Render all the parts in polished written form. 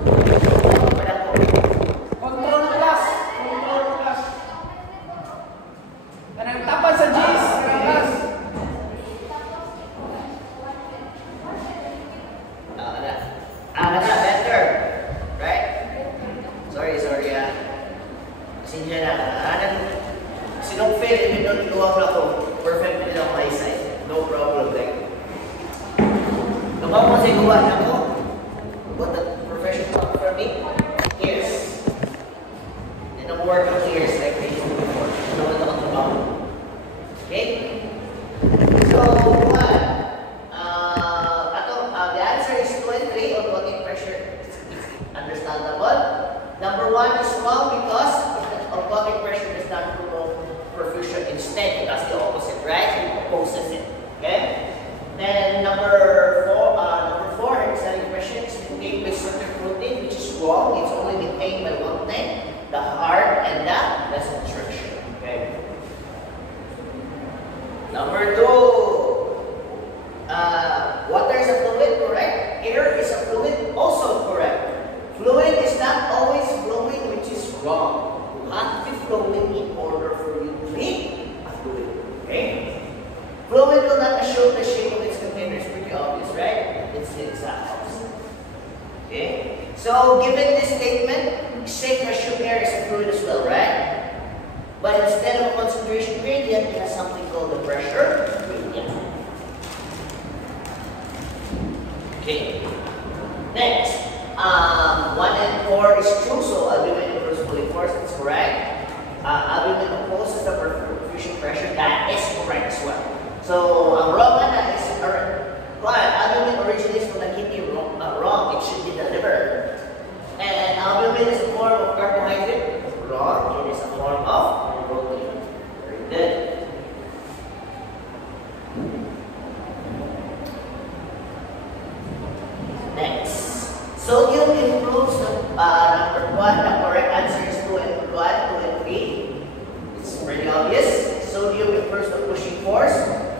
Control plus. Control plus. Kanang tapan sa G's. Kanang plus. Better. Right? Sorry. Sinja na. Sinong fail, even though luwag na to, perfect din ako eyesight. No problem. Like, nung kasi gawa na ko, what the profession for me is, and I'm working years like I used to before. No one talking about. Okay? So, what? The answer is 2 and 3 on body pressure. It's understandable. Number 1 is wrong because body pressure does not promote perfusion. Instead, that's the opposite, right? It opposes it. Okay? Then number 4, examining pressure is maintained by certain protein, which is wrong. It's only maintained by one thing, the heart and the vessel structure. Okay? Number 2. Water is a fluid, correct? Air is a fluid, also correct. Fluid is not always flowing, which is wrong. You have to be flowing in order for you to be a fluid. Okay? Fluid will not show the shape of its container. It's pretty obvious, right? It's the exact opposite. Okay? So, given this statement, safe to assume air is a fluid as well, right? But instead of a concentration gradient, it has something called the pressure gradient. Okay. Next, 1 and 4 is true, so albumin improves pulling force. That's correct. Albumin opposes the perfusion pressure. That is correct as well. So, wrong is albumin originates from the kidney. Wrong. It should be the liver. And albumin is a form of carbohydrate. Wrong. It is a form of protein. Very good. Next, sodium improves number 1. The correct answer is 2 and 3. It's pretty obvious. Sodium improves the pushing force.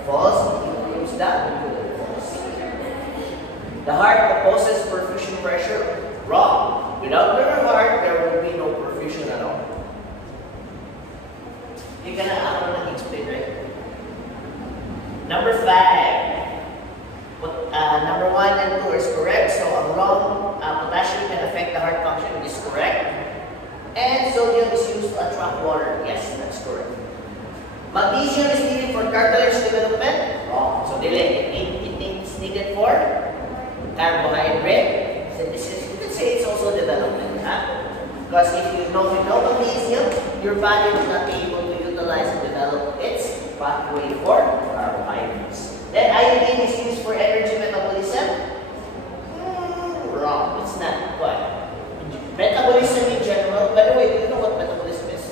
False. It improves the pulling force. The heart opposes perfusion pressure. Wrong. Without the heart, there will be no perfusion at all. You cannot explain, right? Number 5. Number 1 and 2 is correct, so I'm wrong. Potassium can affect the heart function, which is correct. And sodium is used to attract water. Yes, that's correct. Magnesium is needed for cartilage development. Wrong. So it's needed for carbohydrate synthesis. You could say it's also development. Because if you know magnesium, your body will not be able to utilize and develop its pathway for carbohydrates. Then iodine is used for energy metabolism. Wrong. It's not. Why? Metabolism in general. By the way, do you know what metabolism is?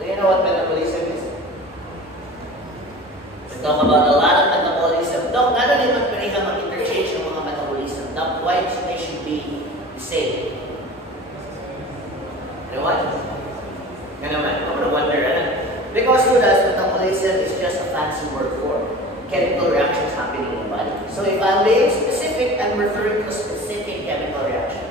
Do you know what metabolism is? We talk about a lot of metabolism. Don't not only mag-interchange yung mga metabolism. Not why they should be the same. You know what? I'm gonna wonder, because who does metabolism is just a fancy word for chemical reactions happening in the body. So if I'm being specific, I'm referring to a specific chemical reaction.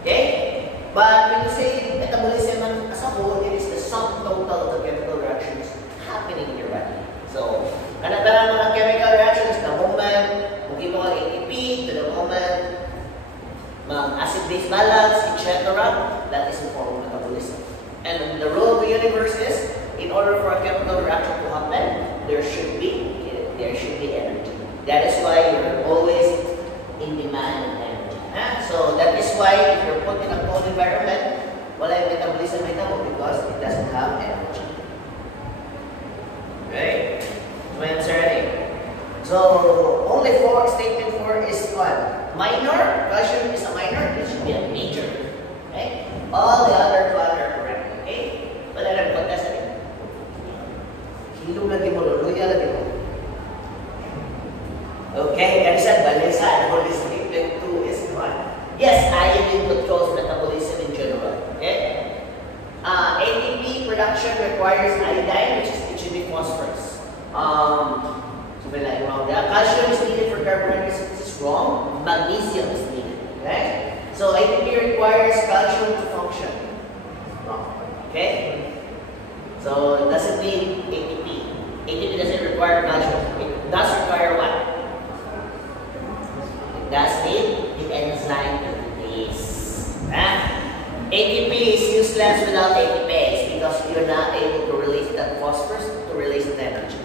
Okay? But when you say metabolism as a whole, it is the sum total of the chemical reactions happening in your body. So, kanang mga chemical reactions, the moment mag-ibo ang ATP, to the moment acid-base balance, etc., that is a form of metabolism. And the rule of the universe is, in order for a chemical reaction to happen, there should be energy. That is why you're always in demand of energy. So that is why if you're put in a cold environment, wala yung metabolism because it doesn't have energy. Right? So answer A. So only statement 4 is what? Minor. Calcium is a minor. It should be a major. Okay? All the other 12 are correct. Okay? Wala lang contest. Hilong lagi mo, luya lagi mo. Okay, Karisan, Balisan, only statement 2 is what? Yes, iodine controls metabolism in general. Okay? ATP production requires iodine, which should be phosphorus. Calcium is needed for carbohydrates. This is wrong. Magnesium is needed. Okay? requires calcium to function. Wrong. Okay? So it doesn't need ATP. ATP doesn't require calcium. It does require what? It does need the enzyme ATPase. ATP is useless without ATPase because you're not able to release that phosphorus to release the energy.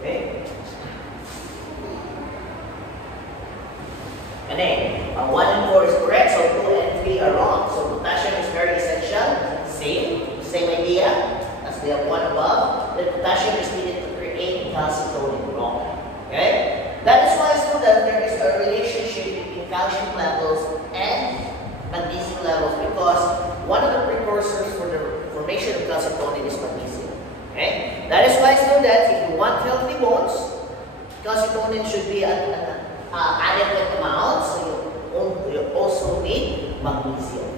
Okay? And then, 1 and 4 is correct, so 2 and 3 are wrong. So potassium is very essential. Same idea as the one above. The potassium is needed to create calcitonin. Wrong. Okay? That is why so that there is a relationship between calcium levels and magnesium levels because one of the precursors for the formation of calcitonin is magnesium. Okay? That is why students, if you want healthy bones, calcitonin should be adequate amount. So you also need magnesium.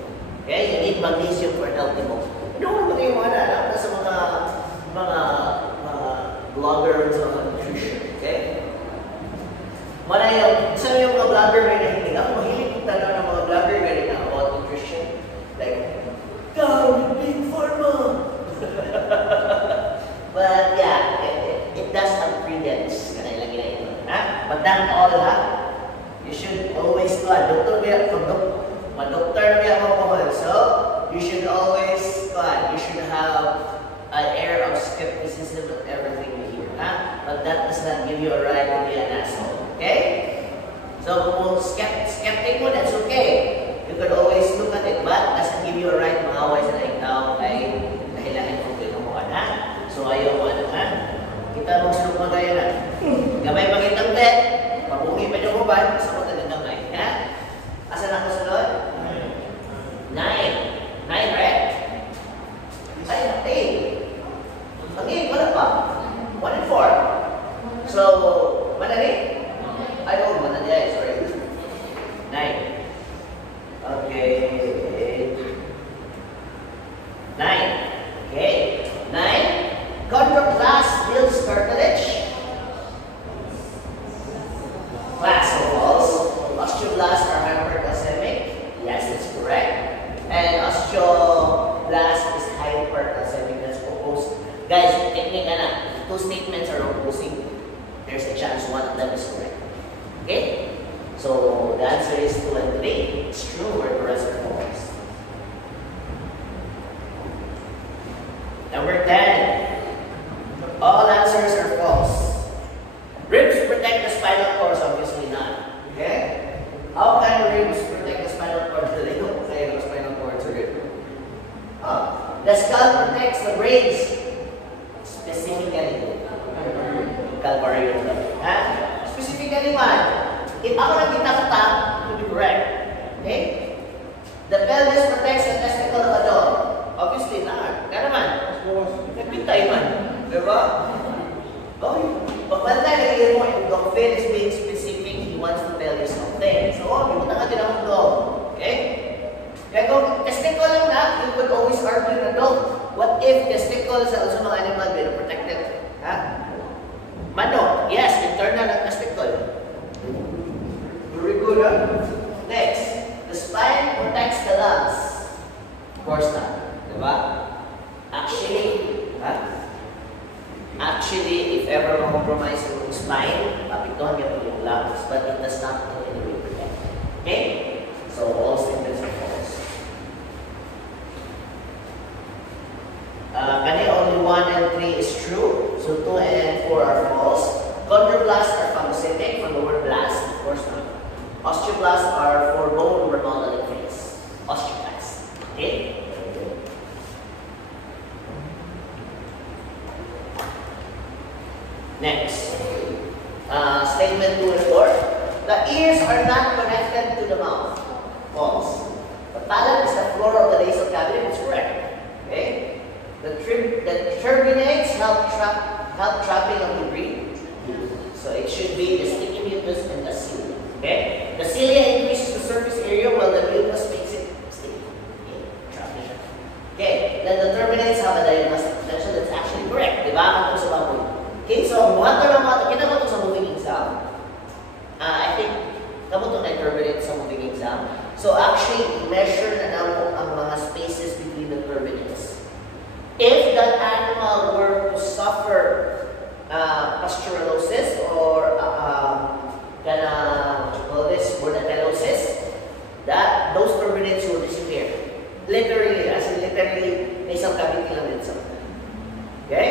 Okay? You need magnesium for healthy bones. Ano ba yung mga sa mga vloggers sa mga nutrition? Okay? Marayang, isa yung mga vlogger na hindi. Ako mahilig kong tanong ng mga vlogger ganyan about nutrition. Like, go, big pharma! But yeah, it does have credence. Kanay lang ito. But not all, you should always go. Doctor kaya ma-doctor kaya mo po. So, you should always go. You should have an air of skepticism with everything you hear. But that does not give you a right to be an asshole. Okay? So, kung skeptic mo, that's okay. You could always look at it, but doesn't give you a right to maway sa laing tao kay dahilahin kung kinamuhan, So, ayaw mo, kita mong sinong magaya na. Gamay pagitang bet, pabungi pa niyo ko ba? Sa ko talagang gamay. Asan ako sunod? 9. 9, right? Ay, 8. Ang 8, wala pa. 1 and 4. So, manali? Ay, oh, manali. Sorry. 9. Okay. 9. Okay. 9. Chondroblast builds cartilage. Class of false. Osteoblasts are hypercalcemic. Yes, that's correct. And osteoblast is hypercalcemic. That's opposed. Guys, technique na. Two statements are opposing. There's a chance one of them is correct. Okay? So the answer is 2 and 3. It's true where the rest are false. Number 10. All answers are false. Ribs protect the spinal cord, obviously not. Okay? How can ribs protect the spinal cord? They don't say the spinal cord is a rib. The skull protects the brains. Specifically. Calvary. Specifically man. If ako nagkitakta, it will be correct. Okay? The pelvis protects the testicle of a dog. Obviously not. Kaya naman. Nagpintay man. Diba? Okay. Pag bantay, nagiging mo, if Dogville is being specific, he wants to tell you something. So, pipunta ka din akong dog. Okay? Kaya kung testicle lang na, you could always argue na dog. What if testicles are also mga animal being protected? Manok. Yes, internal ng testicle. Very good, Next. The spine protects the lungs. Of course not. Diba? Actually, if ever compromise yung spine, mapiktuhan niya po yung lungs, but it does not in any way protect. Okay? So, all statements are false. Kanina, only 1 and 3 is true. So, 2 and 4 are false. Chondroblasts are phagocytic from the word blast. Of course not. Osteoblasts are for bone remodeling phase. Osteoblasts. Okay? Next. Statement 2 and 4. The ears are not connected to the mouth. False. The palate is the floor of the nasal cavity. That's correct. Okay? The turbinates help trapping of debris. So it should be the sticky mucus and the cilia. Okay? The cilia increases the surface area while the mucus makes it sticky. Okay? Then the terminates have a diagnostic potential that's actually correct. Diba? Ang sa baboy. Okay, so kita mo ito sa moving exam. I think, tamo ito na-interpret sa moving exam. So actually, measure na Literally, as in literally, may isang cavity lang din sa mata. Okay?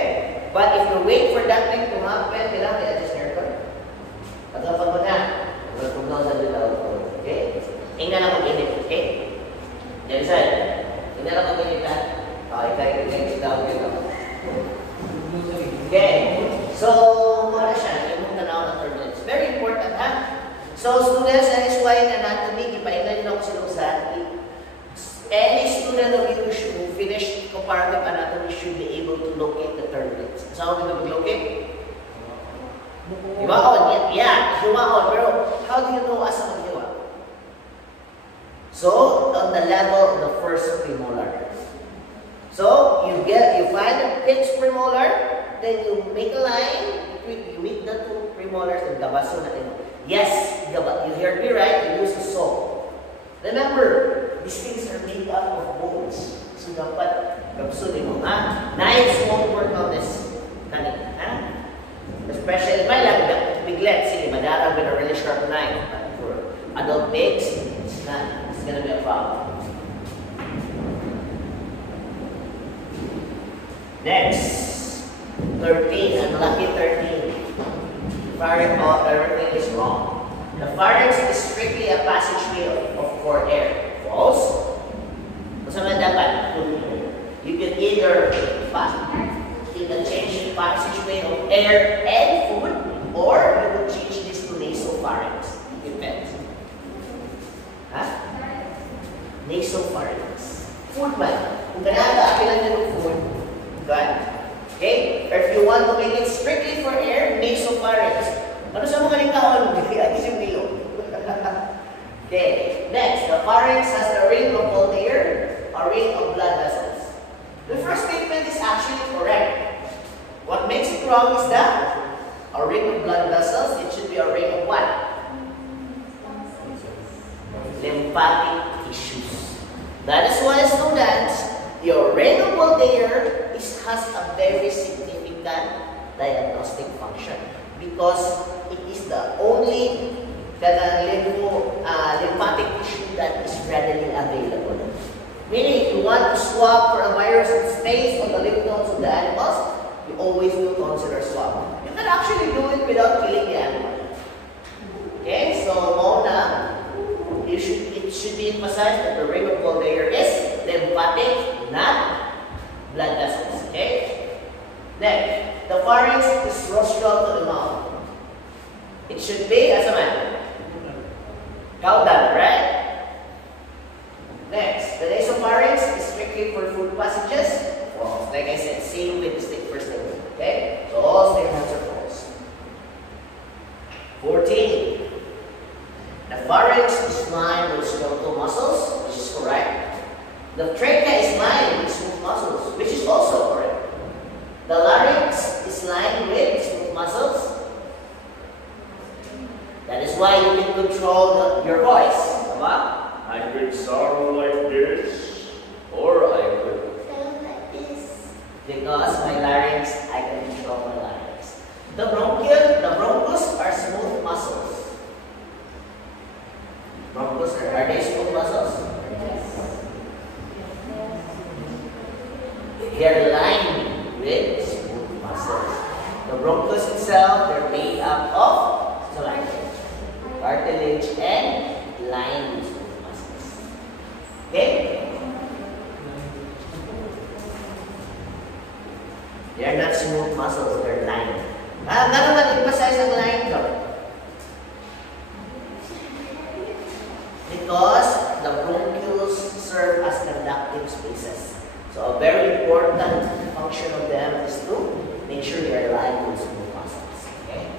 But if you wait for that thing to happen, kailangan i-adjust your aircon. At kapag mo na, wala prognosa din daw. Okay? Tingnan ako init, okay? Yan saan? Tingnan ako init ha? Ikay daw dito. Okay? So, wala siya. Yung tanaw ng turbulence. Very important ha? So, students, that is why in anatomy, ipaingan nyo ako sinusan. Any student of you who finished comparative anatomy should be able to locate the turbulence. Saan ko mag-locate? Hiwaon. Yeah, hiwaon. Pero, how do you know asa mag-hiwa? So, on the level of the first premolar. So, you find the pitch premolar, then you make a line, you meet the two premolars, and gabaso natin. Yes, you heard me right, you use the saw. Remember, these things are made up of bones. So, dapat gabasonin mo, ha? Knives won't work on this. Ha? Especially, may lang, piglet, sige, madarag with a really sharp knife. But for adult pigs, it's gonna be a problem. Next, 13, unlucky 13. Pharynx, everything is wrong. The pharynx is strictly a passageway for air. False. Kung saan dapat? You can either change the passageway of air and food, or you could change this to nasopharynx. Depends. Ha? Nasopharynx. Food ba? Kung kanaka-apilan nyo ng food, good. Okay? Or if you want to make it strictly for air, nasopharynx. Ano sa mga lingkaon? Okay. Next, the pharynx has a ring of Voltaire, a ring of blood vessels. The first statement is actually correct. What makes it wrong is that a ring of blood vessels, it should be a ring of what? Lymphatic tissues. That is why, students, your ring of Voltaire has a very significant diagnostic function because it is the only lymphatic tissue that is readily available. Meaning, if you want to swab for a virus that stays on the lymph nodes of the animals, you always do consular swab. You can actually do it without killing the animal. Okay, so Mona, it should be emphasized that the ring of Voltaire is lymphatic, not blood vessels. Okay? Next, the pharynx is rostral to the mouth. It should be as a man. Caudal, right? Next, the nasopharynx is strictly for food passages. False. Like I said, same with the first statement. Okay? So all statements are false. 14. The pharynx is lined with skeletal muscles, which is correct. The trachea is lined with smooth muscles, which is also correct. The larynx is lined with smooth muscles. That is why you can control your voice. I could sound like this, or I could sound like this. Because my larynx, I can control my larynx. The bronchus are smooth muscles. Bronchus are they smooth muscles? Yes. They're lined with smooth muscles. The bronchus itself, they're made up of cartilage and lined with smooth muscles. Okay? They're not smooth muscles, they're lined. Nga naman emphasize ang line ko. Because the bronchioles serve as conductive spaces. So a very important function of them is to make sure they are lined with smooth muscles. Okay?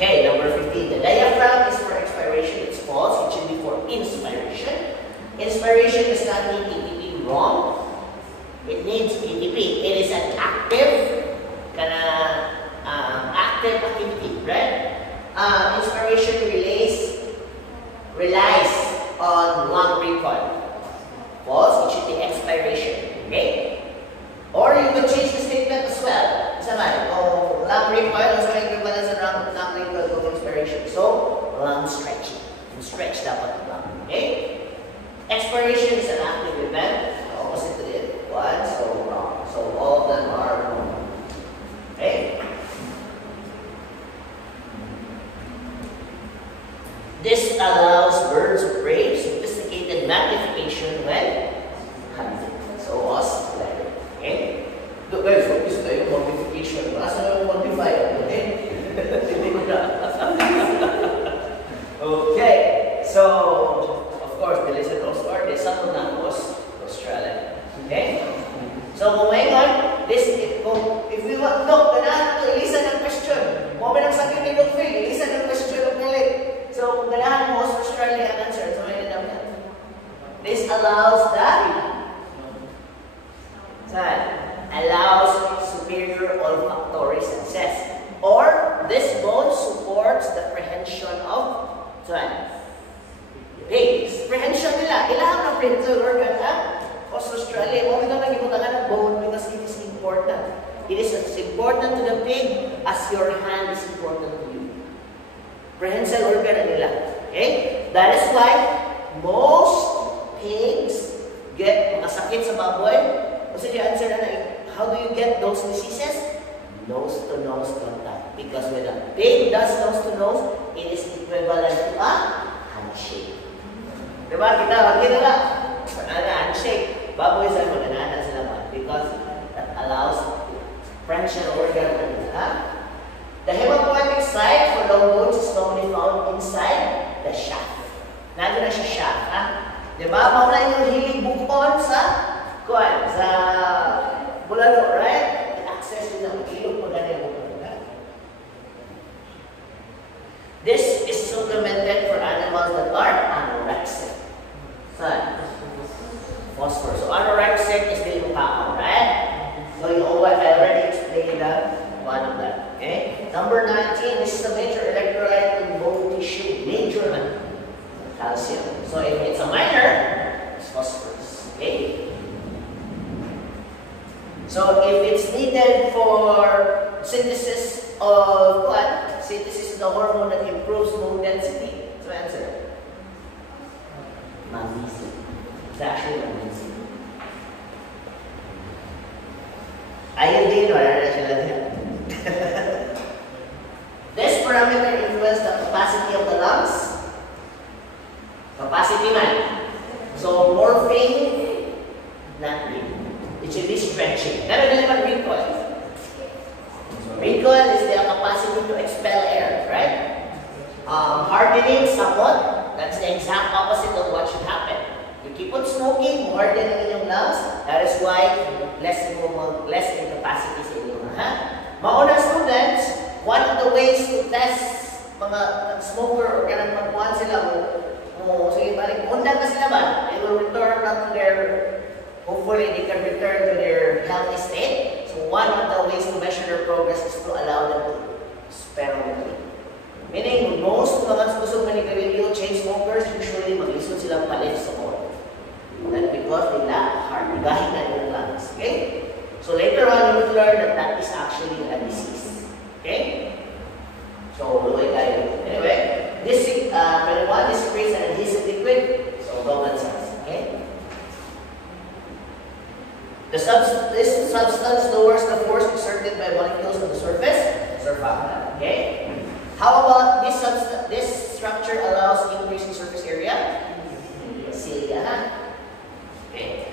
Okay, number 15. The diaphragm is for expiration. It's false. It should be for inspiration. Inspiration does not need ATP. Wrong. It needs ATP. It is an active activity, right? Inspiration relies on lung recoil. False. It should be expiration. Okay? Or you could change the statement as well. Lung recoil, also equivalent sa lung recoil of inspiration. So, lung stretching. Yung stretch dapat ang lung. Okay? Expiration is an active event. Opposite to the one, so wrong. So all of them are wrong. Okay? This allows birds of prey sophisticated magnification when hunting. So us, okay? Look guys, focus tayo yung magnification. Asa na yung modify? Okay? Okay, so of course, the listen to start. There's some na was Australia. Okay? So kung ngayon, if we want to ganahan to listen ng question, moment ng sakit ni Dr. Phil, listen ng question ng galit. So kung ganahan mo sa Australia ang answer, so may na this allows allows superior olfactory senses. Or this bone supports the prehension of pigs. Prehension nila. Kailangan ng prehension organ Australia. Huwag ito nagibutangan ng bone because it is important. It is as important to the pig as your hand is important to you. Prehensile organ na nila. Okay? That is why most pigs get mga sakit sa baboy. Kasi the answer na how do you get those diseases? Nose-to-nose contact. Because when a pig does nose-to-nose, it is equivalent to a handshake. Diba? Kita na. Handshake. Baboy sa maganahan sila ba? Because that allows prehension organ. The hematopoietic site for long bones is normally found inside the shaft. Nandun na siya shaft. Diba? Mauna yung hiling bukon sa bulalo, right? I-access yun ang ilog mo na yung bukon. This is supplemented for animals that are anorexic. Phosphorus. So anorexic is the mukhaon, right? So I already explained that one of them. Okay? Number 19, this is a major electrolyte in bone tissue. Major calcium. So if it's a minor, it's phosphorus. Okay? So if it's needed for synthesis of what? Synthesis is the hormone that improves bone density. So answer. Magnesium. It's actually magnesium. Iodine, wala na sila din. This parameter influences the capacity of the lungs. Capacity man. So morphine, not really. It should be stretching. Pero na naman recoil. Recoil is the capacity to expel air, right? Hardening somewhat, that's the exact opposite of what should happen. You keep on smoking, hardening in your lungs, that is why less incapacity sa inyo. Mauna students, one of the ways to test mga smoker or kanang magkuhan sila sige balik, undan na sila ba? They will return to their, hopefully they can return to their healthy state. So one of the ways to measure their progress is to allow them to spirometry. Meaning, most mga busog na nigarilyo, chain smokers, usually maglisod silang palit sa oil. That's because they lack heart, gahin na yung lungs. Okay? So later on, you will learn that that is actually a disease. Okay? So, anyway, this 21, this creates an adhesive liquid, so Goldman Sachs. Okay? This substance lowers the force exerted by molecules on the surface, surfactant. Okay? How about this structure allows increase in surface area? Cilia. Okay.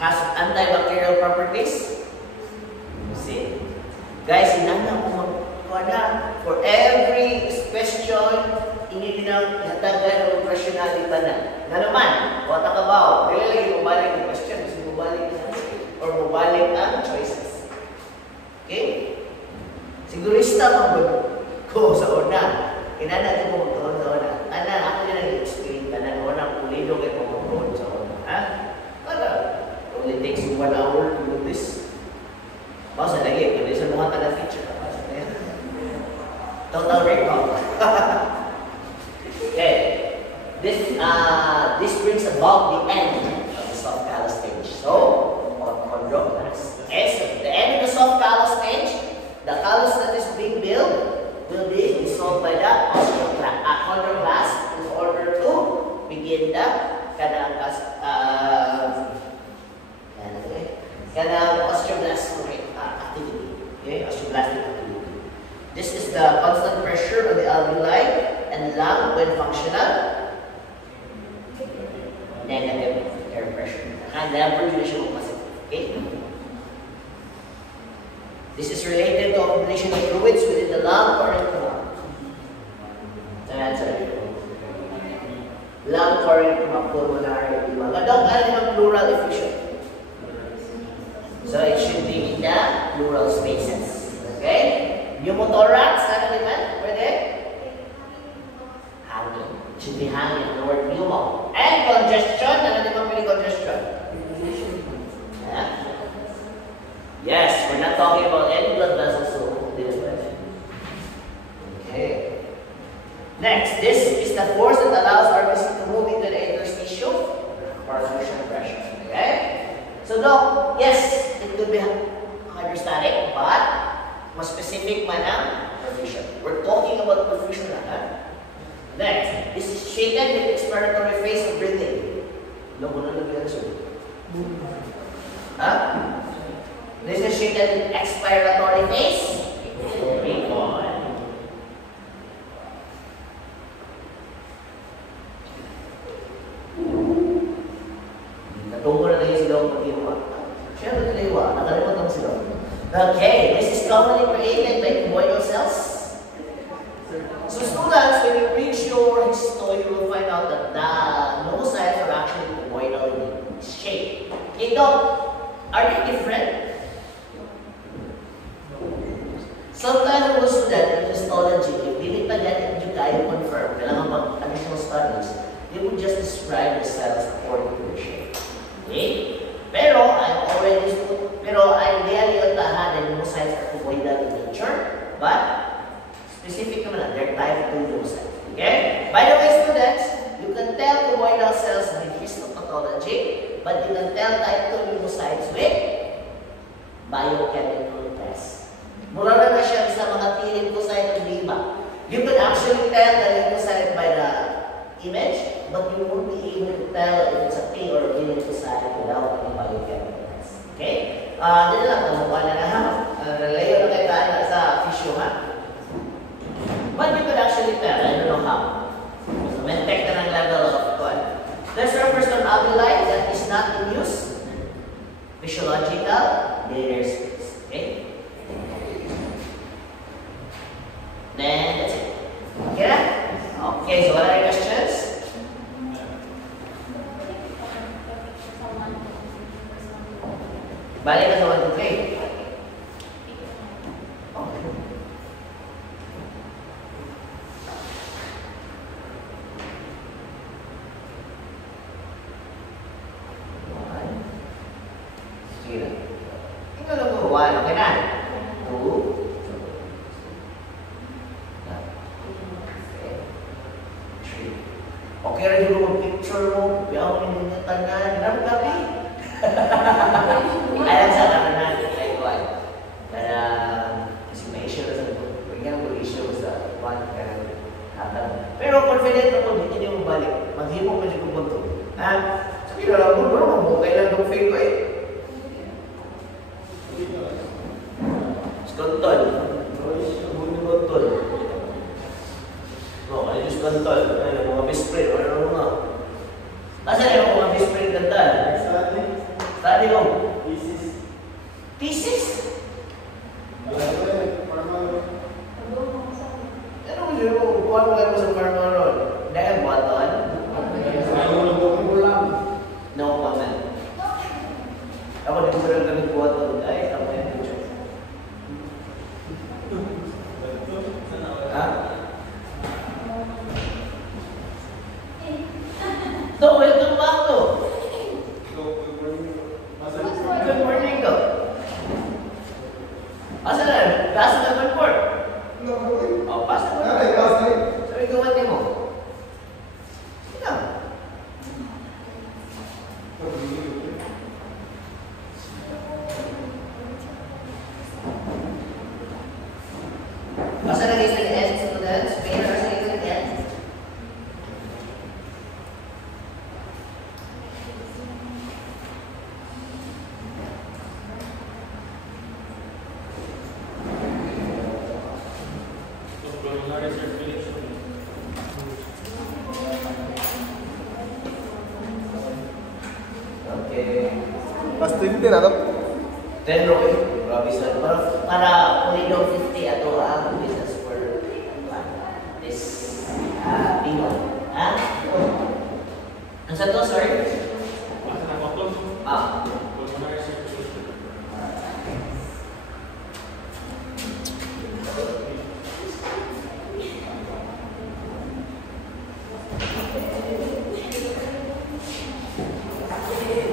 Has antibacterial properties? See. Guys, inana kumagkuha for every question, hindi din ang hatagan ng rationality na. Nga naman, wata ka ba? Kailangan mabalik ang question, kasi mabalik or mabalik ang choices. Okay? Sigurista mag ko sa una. Inana din mo magtuon sa una. Ana, ako din nag-explain ka na una pulido kayo magtuon sa una. Ha? Para, only takes you 1 hour to do this. Basta lagi, kung isa mga ka na feature. Total recall. Okay. This brings about the end of the soft callus stage. So, chondroblast. Okay, so the end of the soft callus stage, the callus that is being built will be dissolved by the chondroblast. is the constant pressure on the alveoli and lung when functional. Negative air pressure. Never yun siya magpasitive. Okay? This is related to accumulation of fluids within the lung or in the lung. That's an answer. Lung or in the pulmonary edema. Don't add naman pleural effusion. So it should be in the pleural spaces. Okay? Pneumothorax, ano naman? Pwede? Hangin. It should be hangin. The word pneumo. And congestion, ano naman pwede congestion? Yeah. Yes, we're not talking about any blood vessels, so okay. Next, this is the force that allows RBC to move into the interstitium or perfusion pressure. Okay? So, Doc, yes, it could be hydrostatic, but mas specific man ang perfusion. We're talking about perfusion na, ha? Next, this is treated with expiratory phase of breathing. Logo na lagyan siya. Huh? This is treated with expiratory phase. Recon. Natungo na tayo sila ang pag-iwa. Siya na naliwa. Nakalimutan sila. Okay, this is commonly created by cuboidal cells. So students, when you reach your histo, you will find out that the pneumocytes are actually cuboidal in shape. Okay, Doc, are they different? Sometimes also that in histology, if hindi pa natin yung kaya confirm, kailangan mag-additional studies, they would just describe the cells according to their shape. Okay? Pero ideally yung tahan na pneumocytes are cuboidal in nature, but specific naman na, they're type 2 pneumocytes. Okay? By the way, students, you can tell cuboidal cells with histopathology, but you can tell type 2 pneumocytes with biochemical tests. Mura na siya sa mga T-lymphocyte ng lima. You can actually tell the lymphocyte by the image, but you won't be able to tell if it's a T or a B lymphocyte without any biochemical test. Okay? Dito lang, namukuha na na ha. Relayo na kayo tayo sa tissue ha. But you could actually tell, I don't know how. So, maintain ka ng level of what. Let's refers to an alveoli that is not in use. Physiological biliary space. Okay? Then, that's it. Okay na? Okay, so what are your questions? Balik na sa 1, 2, 3. Okay. Sige na. Tingnan na po. 1, okay na? 2. Okay rin yung mag-picture mo, biyaw mo yung tangan, gabi. Alam sa naman natin, ay kuwan. Para, kasi may issue na sa likod. Pag yan ang issue sa kuwan, pero confident ako, hindi niyo mabalik. Maghimo ka siya kung bago. Sabi na lang, bro, mabukay lang ng fake ko eh. Skontol. Skontol. No, ano yung skontol? Mga best friend, ano nga? Asan yung mga best friend ganda? Study mo? Thesis? Ano mo yun? Kuha mo lang mo sa Parmaron. Dahil buhaton? No comment. Ako din mo lang kami buhaton. Ay, ako yan. Ha? So, welcome back to. Good morning ko. Asa na? Gasa na good work? Oh, pasa mo. Sabi ko, what mo? Sino? Asa na guys nag-end students? May asa guys nag-end? Okay. Pas 20 na to. 10 Roy. Grabe sir. Para only daw 50 ato ang business for this Pinoy. Ha? Ang sa to, sir? Ah.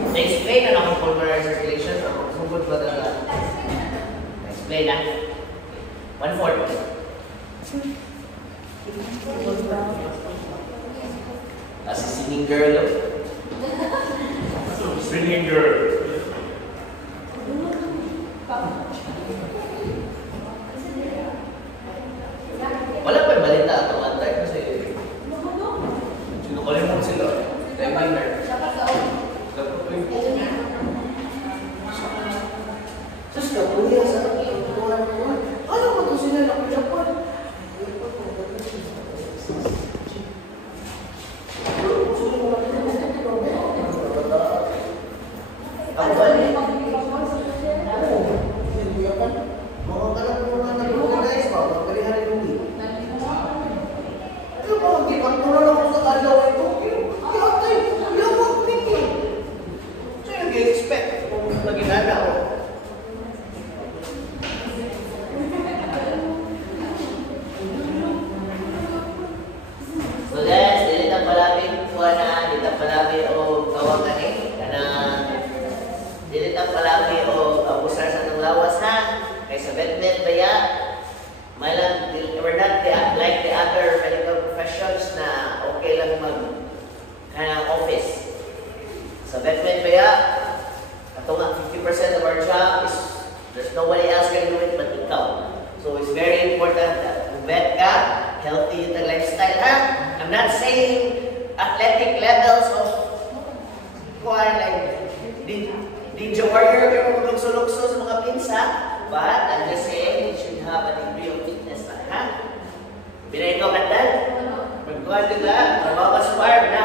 Na-explain na akong pulmonary circulation or sumod ba talaga? Na-explain na. 1/4. Kasi singing girl. Singing girl. Wala pa yung balita ito antay kasi sinukalimut sila. Tayo minor. Sus ka kuya sa tuwan. Ano mo to sila lapan-lapan? Ang bali. Mga kalang guys, mga kalihan yung ano ba, hindi pa tulad ako sa kalaw ito. Kaya tayo, lawag ninyo. So yung expect kung naginana ako. So guys, dili na palami kuha na, dili na palami o kawagan eh. Dili na palami o abusar sa ng lawas ha. Kaya sa vetmed ba yan? We're not like the other medical professions na okay lang mag-office. Sa vetmed ba yan? Ito nga, 50% of our job is there's nobody else can do it but ikaw. So it's very important that kung vet ka, healthy yung lifestyle ha. I'm not saying athletic levels of like Ninja Warrior yung lukso-lukso sa mga pinsa, but I'm just saying you should have a degree of fitness ha? Binay ko kandan? Magkuhan ka na, trabaho ka sa farm na.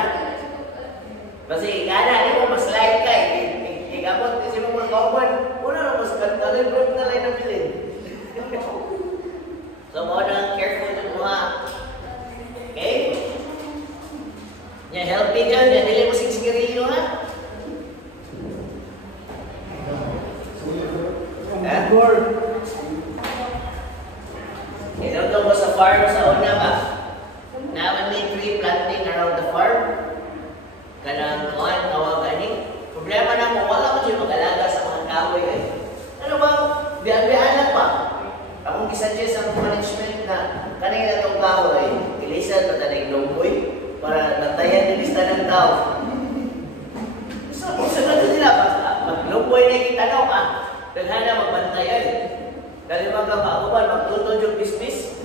Kasi gana, di mo mas light ka eh. Igabot kasi mo mga kauban, una na mas kantalin, bro, na lang ng bilin. So, mo na careful ng mga. Okay? Yan, healthy dyan, yan, dili mo sigarilyo ha? Inuto mo sa farm sa una ba? Naman may tree planting around the farm. Kanang kuhan, kawagan problema na mo, wala ko siya mag-alaga sa mga kahoy eh. Ano ba? Biyan-biyanan pa. Akong gisuggest ang management na kanina itong kahoy, ilisan na tanig longboy para natayan yung lista ng tao. So, kung sunod nila, mag-longboy na yung tanaw Daghana magbantayan. Dali mga kauban, magtutod yung business.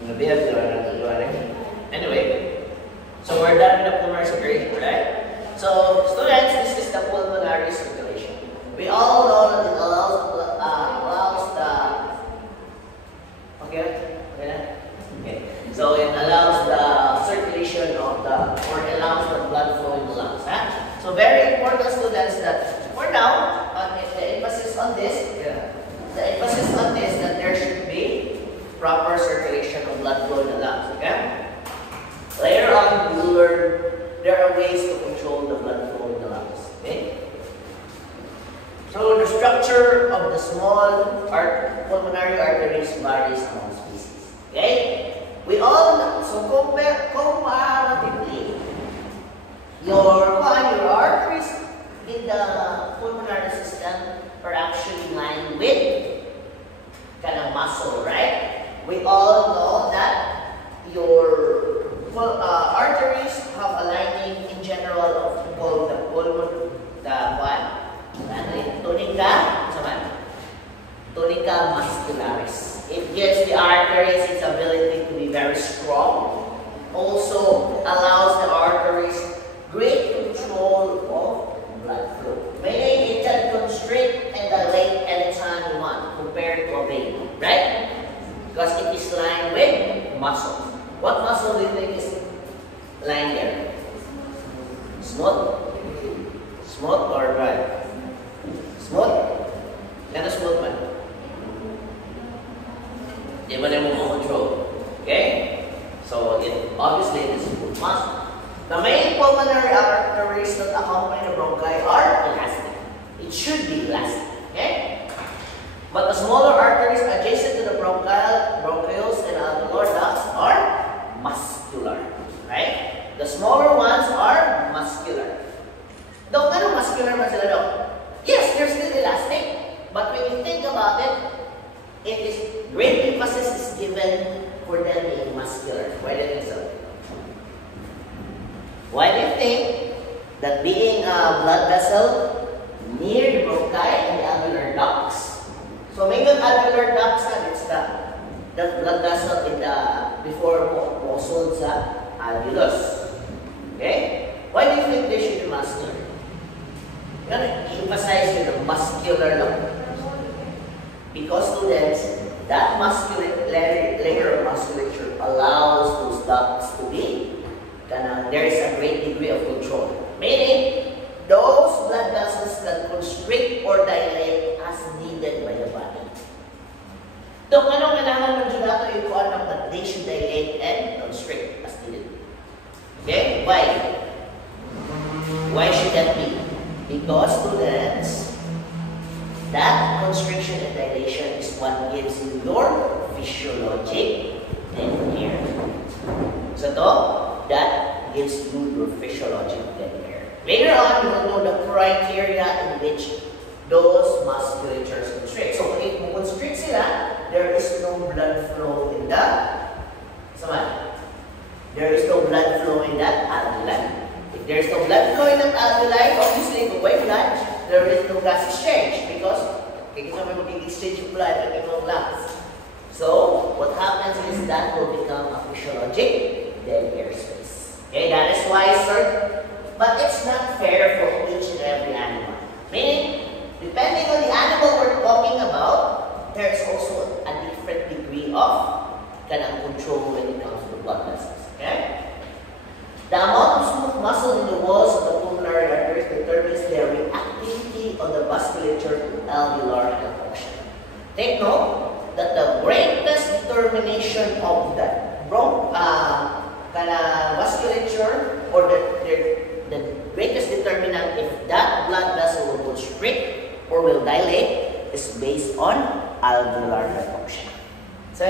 Nabihag sila ng tujuan Anyway, so we're done with the pulmonary circulation, right? So, students, this is the pulmonary circulation. We all know that it allows the... Okay? Okay na? Okay. So, it allows the circulation of or allows the blood flow in the lungs. So very important, students, that for now, the emphasis on this, that there should be proper circulation of blood flow in the lungs. Okay. Later on, we will learn there are ways to control the blood flow in the lungs. Okay. So the structure of the small pulmonary arteries varies among species. Okay. We all know, so comparatively, your arteries in the pulmonary system are actually lined with kind of muscle, right? We all know that your arteries have a lining in general of called the pulmon, tunica muscularis. It gives the arteries its ability to be very strong. Also allows the arteries great control of blood flow. Meaning it can constrict and dilate anytime because it is lined with muscle. What muscle do you think is lying there? Smooth? Smooth or dry? Smooth? Gano'n smooth man? Di ba na mo control? Okay? So, obviously, it is smooth muscle. The main pulmonary arteries that accompany the bronchi are elastic. It should be elastic. Okay? But the smaller arteries adjacent to the bronchioles and alveolar ducts are muscular. Right? The smaller ones are muscular. Dok, ano muscular man sila, Dok? Yes, they're still elastic. But when you think about it, great emphasis is given for them being muscular. Why do you think so? Why do you think that being a blood vessel near the bronchi and the alveolar ducts? So, may alveolar ducts it's the blood vessel in the before muscle sa alveolus. Okay? Why do you think they should be muscular? I'm going to emphasize the muscular lang. Because students, that muscular layer of musculature allows those ducts to be, there is a great degree of control. Meaning, those blood vessels can constrict or dilate as needed by the body. So, anong kailangan ng Judato yung kuanam that they should dilate and constrict as needed? Okay? Why? Why should that be? Because, students, that constriction and dilation is what gives you your physiologic dead air. So, that gives you your physiologic dead air. Later on, you will know the criteria in which those musculatures constrict. So, if you constrict sila, there is no blood flow in the there is no blood flow in that alveoli. If there is no blood flow in that alveoli, obviously, no way blood, there is no gas exchange because exchange of blood and your lungs. So, what happens is that will become a physiologic dead air space. Okay, that is why, sir, but it's not fair for each and every animal. Meaning, depending on the animal we're talking about, there is also a different degree of control when it comes to blood vessels. Okay? The amount of smooth muscle in the walls of the pulmonary arteries determines their reactivity on the vasculature to alveolar health function. Take note that the greatest determination of the vasculature, or the greatest determinant if that blood vessel will constrict or will dilate is based on alveolar health function. So,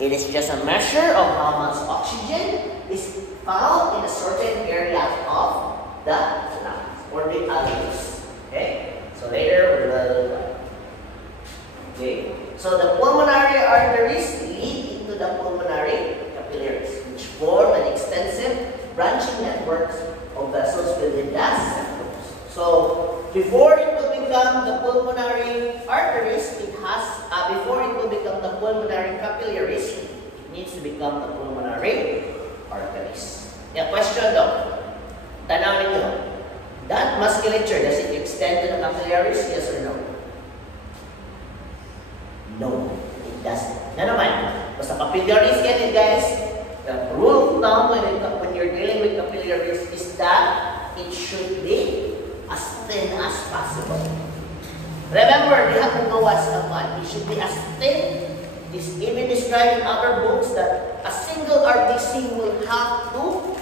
it is just a measure of how much oxygen is found in a certain area of the lungs or the alveolus. Okay? So later we will. Okay. So the pulmonary arteries lead into the pulmonary capillaries, which form an extensive branching network of vessels within the septum. So before it will become the pulmonary arteries, before it will become the pulmonary capillaries, it needs to become the pulmonary arteries. Yeah, question though. Tanawin nyo. That musculature, does it extend to the capillaries? Yes or no? No, it doesn't. Na naman, basta capillaries yan guys. The rule of thumb when you're dealing with capillaries is that it should be as thin as possible. Remember, they have to know what's the one. It should be as thin. It's even described in other books that a single RBC will have to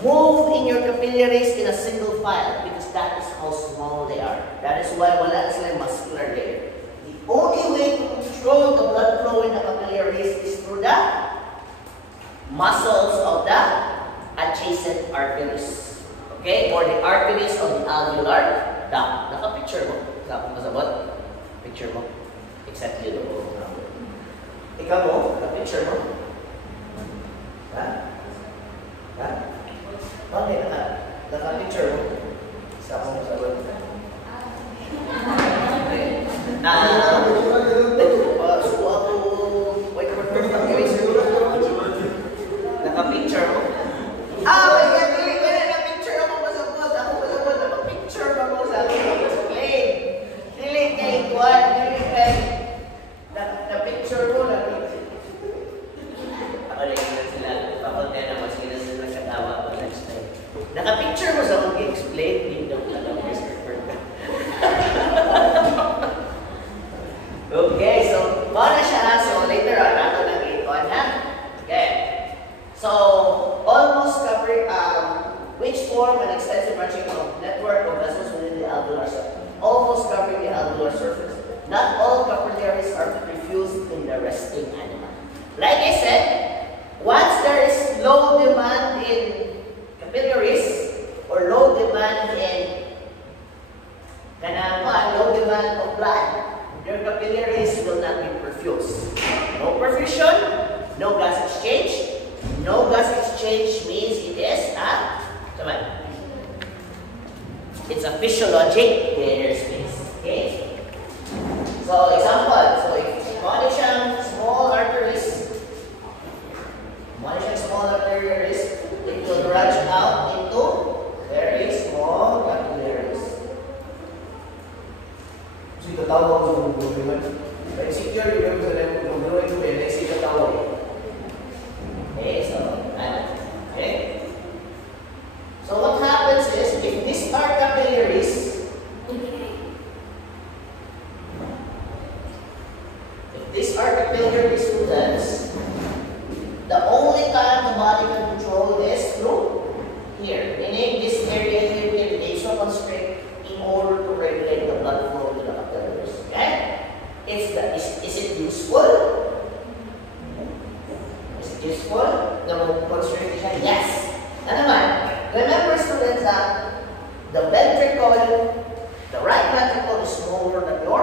move in your capillaries in a single file because that is how small they are. That is why wala sila muscular layer. The only way to control the blood flow in the capillaries is through the muscles of the adjacent arteries. Okay? Or the arteries of the alveolar duct. Naka-picture mo? Masabot? Picture mo? Except you don't. Ikaw mo? Naka-picture mo? Ha? Ha? Bakit? Naka-picture mo? Isa akong masabot. Naka-picture mo? Wait, naka-picture ako masabot. Ako masabot. Naka-picture mo sa akin. Dili kay Juan, dili kay na-picture mo, nakita Like I said, once there is low demand in capillaries or low demand in low demand of blood, your capillaries will not be perfused. No perfusion, no gas exchange. No gas exchange means it is it's a physiologic dead space. Okay? So example, so if mali siyang small arteries, it will branch out into very small capillaries. So ito tawag ko ng problema. But secure, yung problema ito eh, next ito tawag. Okay, so what happens is, if these are capillaries, students, the only time the body can control is through here. Meaning this area here will be vasoconstrict in order to regulate the blood flow to the capillaries. Okay? Is it useful? Is it useful? The constriction? Yes. Remember students that the right ventricle is smaller than your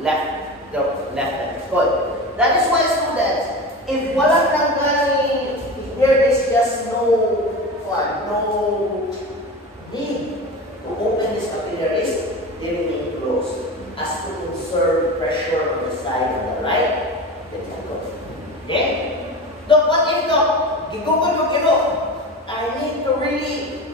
left ventricle. That is why students, if walang nanggaling, there is just no need to open these capillaries, they remain closed as to conserve pressure on the side of the right ventricle. Okay? Doc, what if gigugol ko kino? I need to really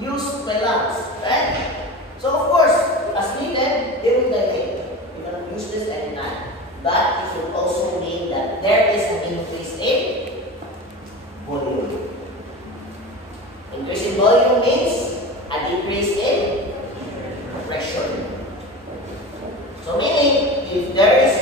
use my lungs, right? So of course, as needed, they will dilate. You cannot use this anytime. But it will also mean that there is an increase in volume. Increase in volume means a decrease in pressure. So meaning, if there is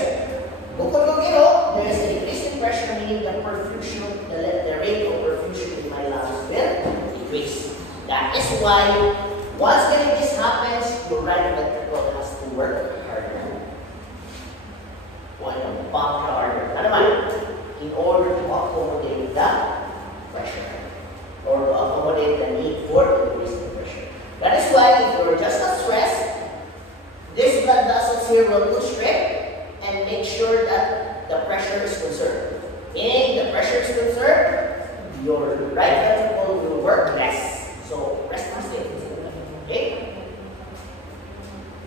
there is an increase in pressure, meaning the perfusion, the rate of perfusion in my lungs will decrease. That is why, once this happens, your right ventricle has to work harder. Pump harder. In order to accommodate the pressure, or to accommodate the need for increasing pressure. That is why, if you are just stressed, this blood vessels here will constrict and make sure that the pressure is conserved. If the pressure is conserved, your right ventricle will work less. So rest must stay. Okay?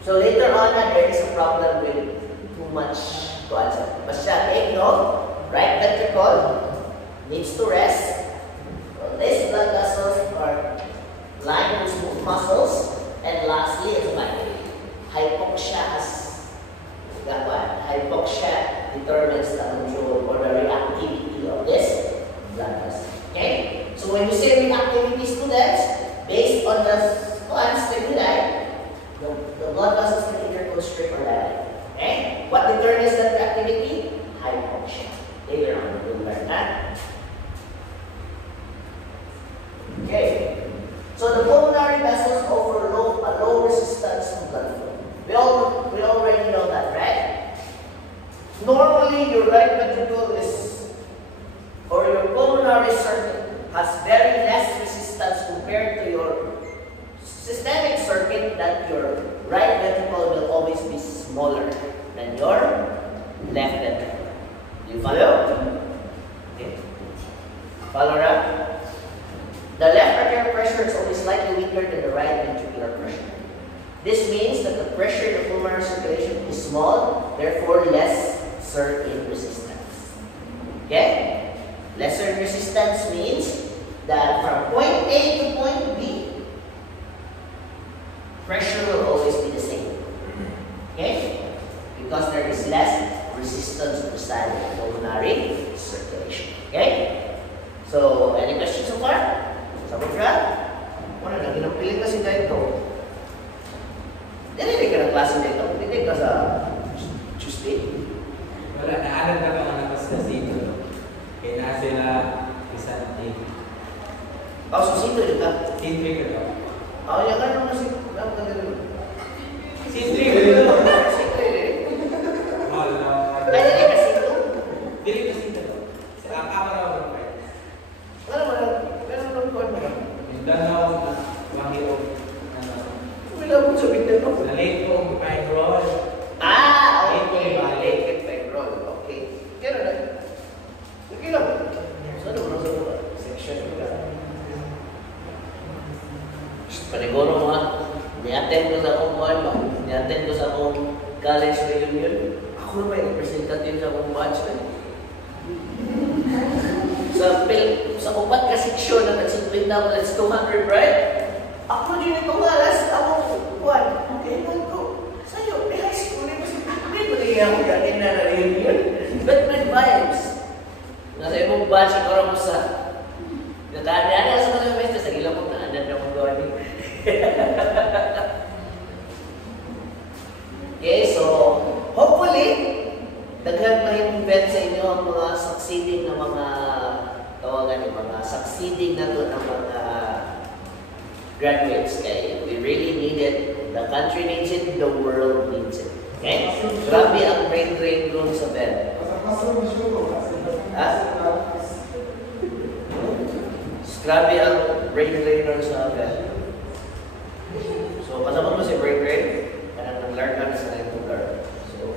So later on, there is a problem with too much blood. Basta take note, right ventricle needs to rest. So these blood vessels are lined with smooth muscles. And lastly, is hypoxia hypoxia determines the control or the reactivity of this blood vessel. Okay? So when you say reactivity, students, based on the stimuli, the blood vessels can either constrict or dilate. Okay? What determines that reactivity? Hypoxia. Later on, we'll learn that. Okay. So the pulmonary vessels offer a low resistance to blood flow. We already know that, right? Normally, your right ventricle or your pulmonary circuit has very less resistance compared to your systemic circuit, that your right ventricle will always be smaller than your left ventricle. Do you follow? Okay. Follow up? The left arterial pressure is only slightly weaker than the right ventricular pressure. This means that the pressure in the pulmonary circulation is small, therefore less surge in resistance. Okay? Lesser resistance means that from point A to point B, pressure will always be the same. Okay? Because there is less resistance to the side of the pulmonary circulation. Okay? So, any questions so far? Sabi ka? Wala na, ginampiling kasi dito. Dili ka ng klase dito. Dili ka sa Tuesday. Wala, naalam na mga nakas na sito. Kaya na sila isang team. So sito yun ka? Team 3 ka daw. Yan ka naman si... Team 3 ka daw. Sito yun eh. Wala. Dili ka sito? Dili ka sito. Paris reunion, ako naman yung representative sa akong batch. Sa upat ka seksyon na nagsimplin na mo, that's 200, right? Ako din ito nga, last ako, buwan. Kailan ko? Sa'yo, may high school, may magiging ako ganin na reunion. But good vibes. Nasa imong batch, ikaw mo sa natandaan sa mga semester, sa ilang mo naanan na mong gawin. Okay, so hopefully, daghan pa yung bet sa inyo ang mga succeeding na mga tawagan yung mga succeeding na to ng mga graduates. Okay, we really need it. The country needs it. The world needs it. Okay? Grabe ang brain drain room sa bed. Ha? Grabe ang brain drain room sa bed. So, kasama mo si brain drain? Nag-learn ka na sa nag-learn. So,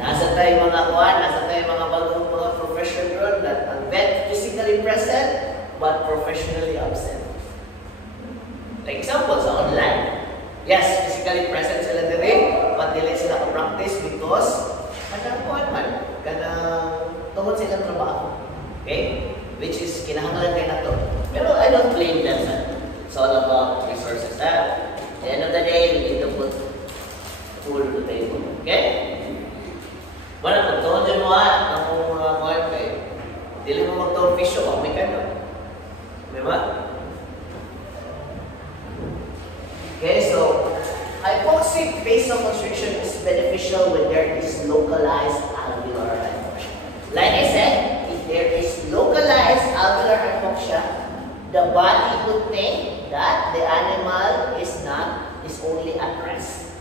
nasa tayo mga kuhan, nasa tayo mga bagong mga profession ron that ang vet physically present but professionally absent. Like example, sa online. Yes, physically present sila din, but dili sila ka-practice because kanang kuhan man, kanang tungkol silang trabaho. Okay? Which is kinahanglan kayo na to. Pero I don't blame them. It's all about resources. At the end of the day, we need to put food to the table. Okay? Wala, magtuon dyan mo ang mga kuhan kayo. Dili mo magtuon fisyo, kung may kano. Diba? Okay, so hypoxic basal constriction is beneficial when there is localized alveolar hypoxia. Like I said, if there is localized alveolar hypoxia, the body would think that the animal is only at rest.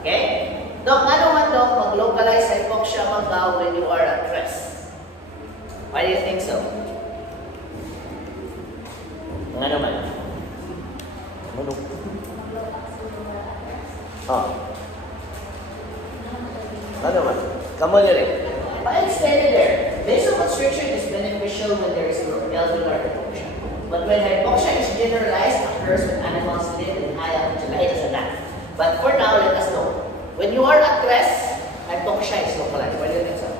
Okay? Now, ano man daw mag-localized hypoxia magaw when you are at rest? Why do you think so? Ano man? Ano? Ano man? Come on, Yuri. I stated there, vasoconstriction is beneficial when there is alveolar hypoxia. But when hypoxia is generalized, occurs when animals live in high altitude. But for now, let us know. When you are at rest, hypoxia is localized. Why do you think so?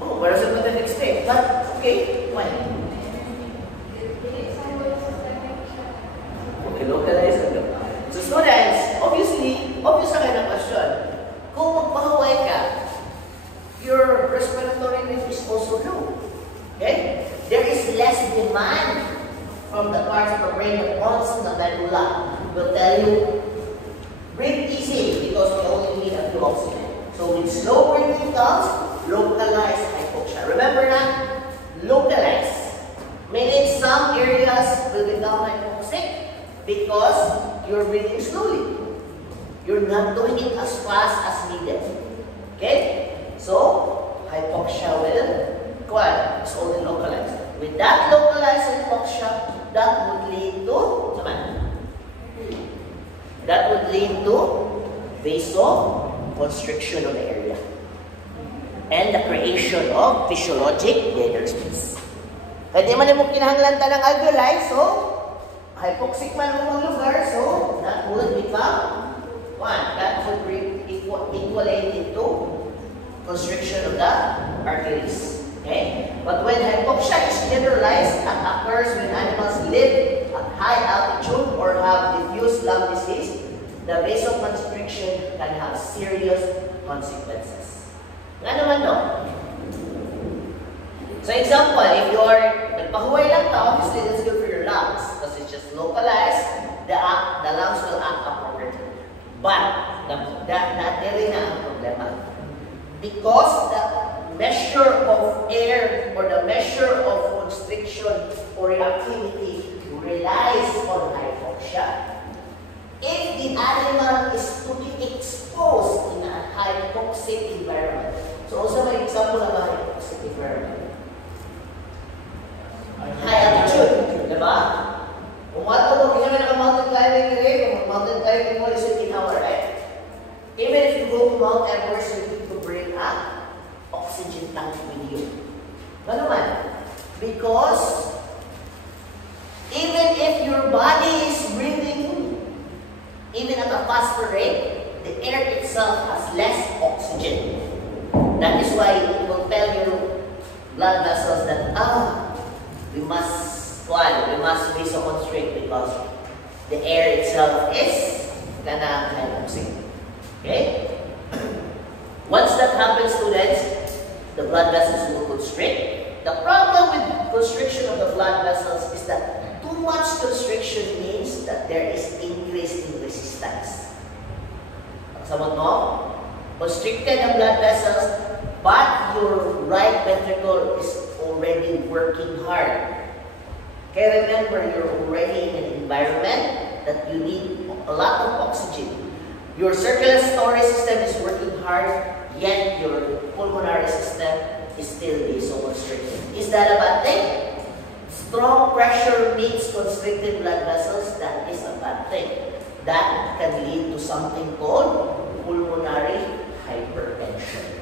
Oh, where is it with the next day? But, okay, why? Okay, localized. So students, obvious na kayo na question. Kung magpahuway ka, your respiratory rate is also low. Okay? There is less demand from the parts of the brain that runs in the medulla. Will tell you, breathe easy because we only need a few oxygen. So with slow breathing comes localized hypoxia. Remember that? Localized. Meaning some areas will become hypoxic because you're breathing slowly. You're not doing it as fast as needed. Okay? So, hypoxia will, it's only localized. With that localized hypoxia, that would lead to, vasoconstriction of the area. And the creation of physiologic dead space. Kaya di man mo kinahanglan ta ng alveoli, so, hypoxic man ang lugar, so, that would become, that would equate into constriction of the arteries. Okay? But when hypoxia is generalized, that occurs when animals live at high altitude or have diffuse lung disease, the vasoconstriction can have serious consequences. Nga naman no? So example, if you are nagpahuway lang ka, obviously that's good for your lungs because it's just localized, the lungs will act appropriately. But, that rin na ang problema. Because the measure of air or the measure of constriction or reactivity relies on hypoxia. If the animal is to be exposed in a hypoxic environment, so also may example of a hypoxic environment. High altitude, diba? Kung mato mo, kaya may naka-mountain climbing rin, kung mountain climbing mo is 15 hours, right? Even if you go to Mount Everest, you need to bring a oxygen tank with you. Ano naman? Because even even if your body is breathing, even at a faster rate, the air itself has less oxygen. That is why it will tell your blood vessels that, we must vasoconstrict because the air itself is kinda hypoxic. Okay? Once that happens, students, the blood vessels will constrict. The problem with constriction of the blood vessels is that too much constriction means that there is increase in resistance. Someone know? Constricted ang blood vessels, but your right ventricle is already working hard. Okay, remember, you're already in an environment that you need a lot of oxygen. Your circulatory system is working hard, yet your pulmonary system is still vasoconstricted. Is that a bad thing? Strong pressure meets constricted blood vessels. That is a bad thing. That can lead to something called pulmonary hypertension.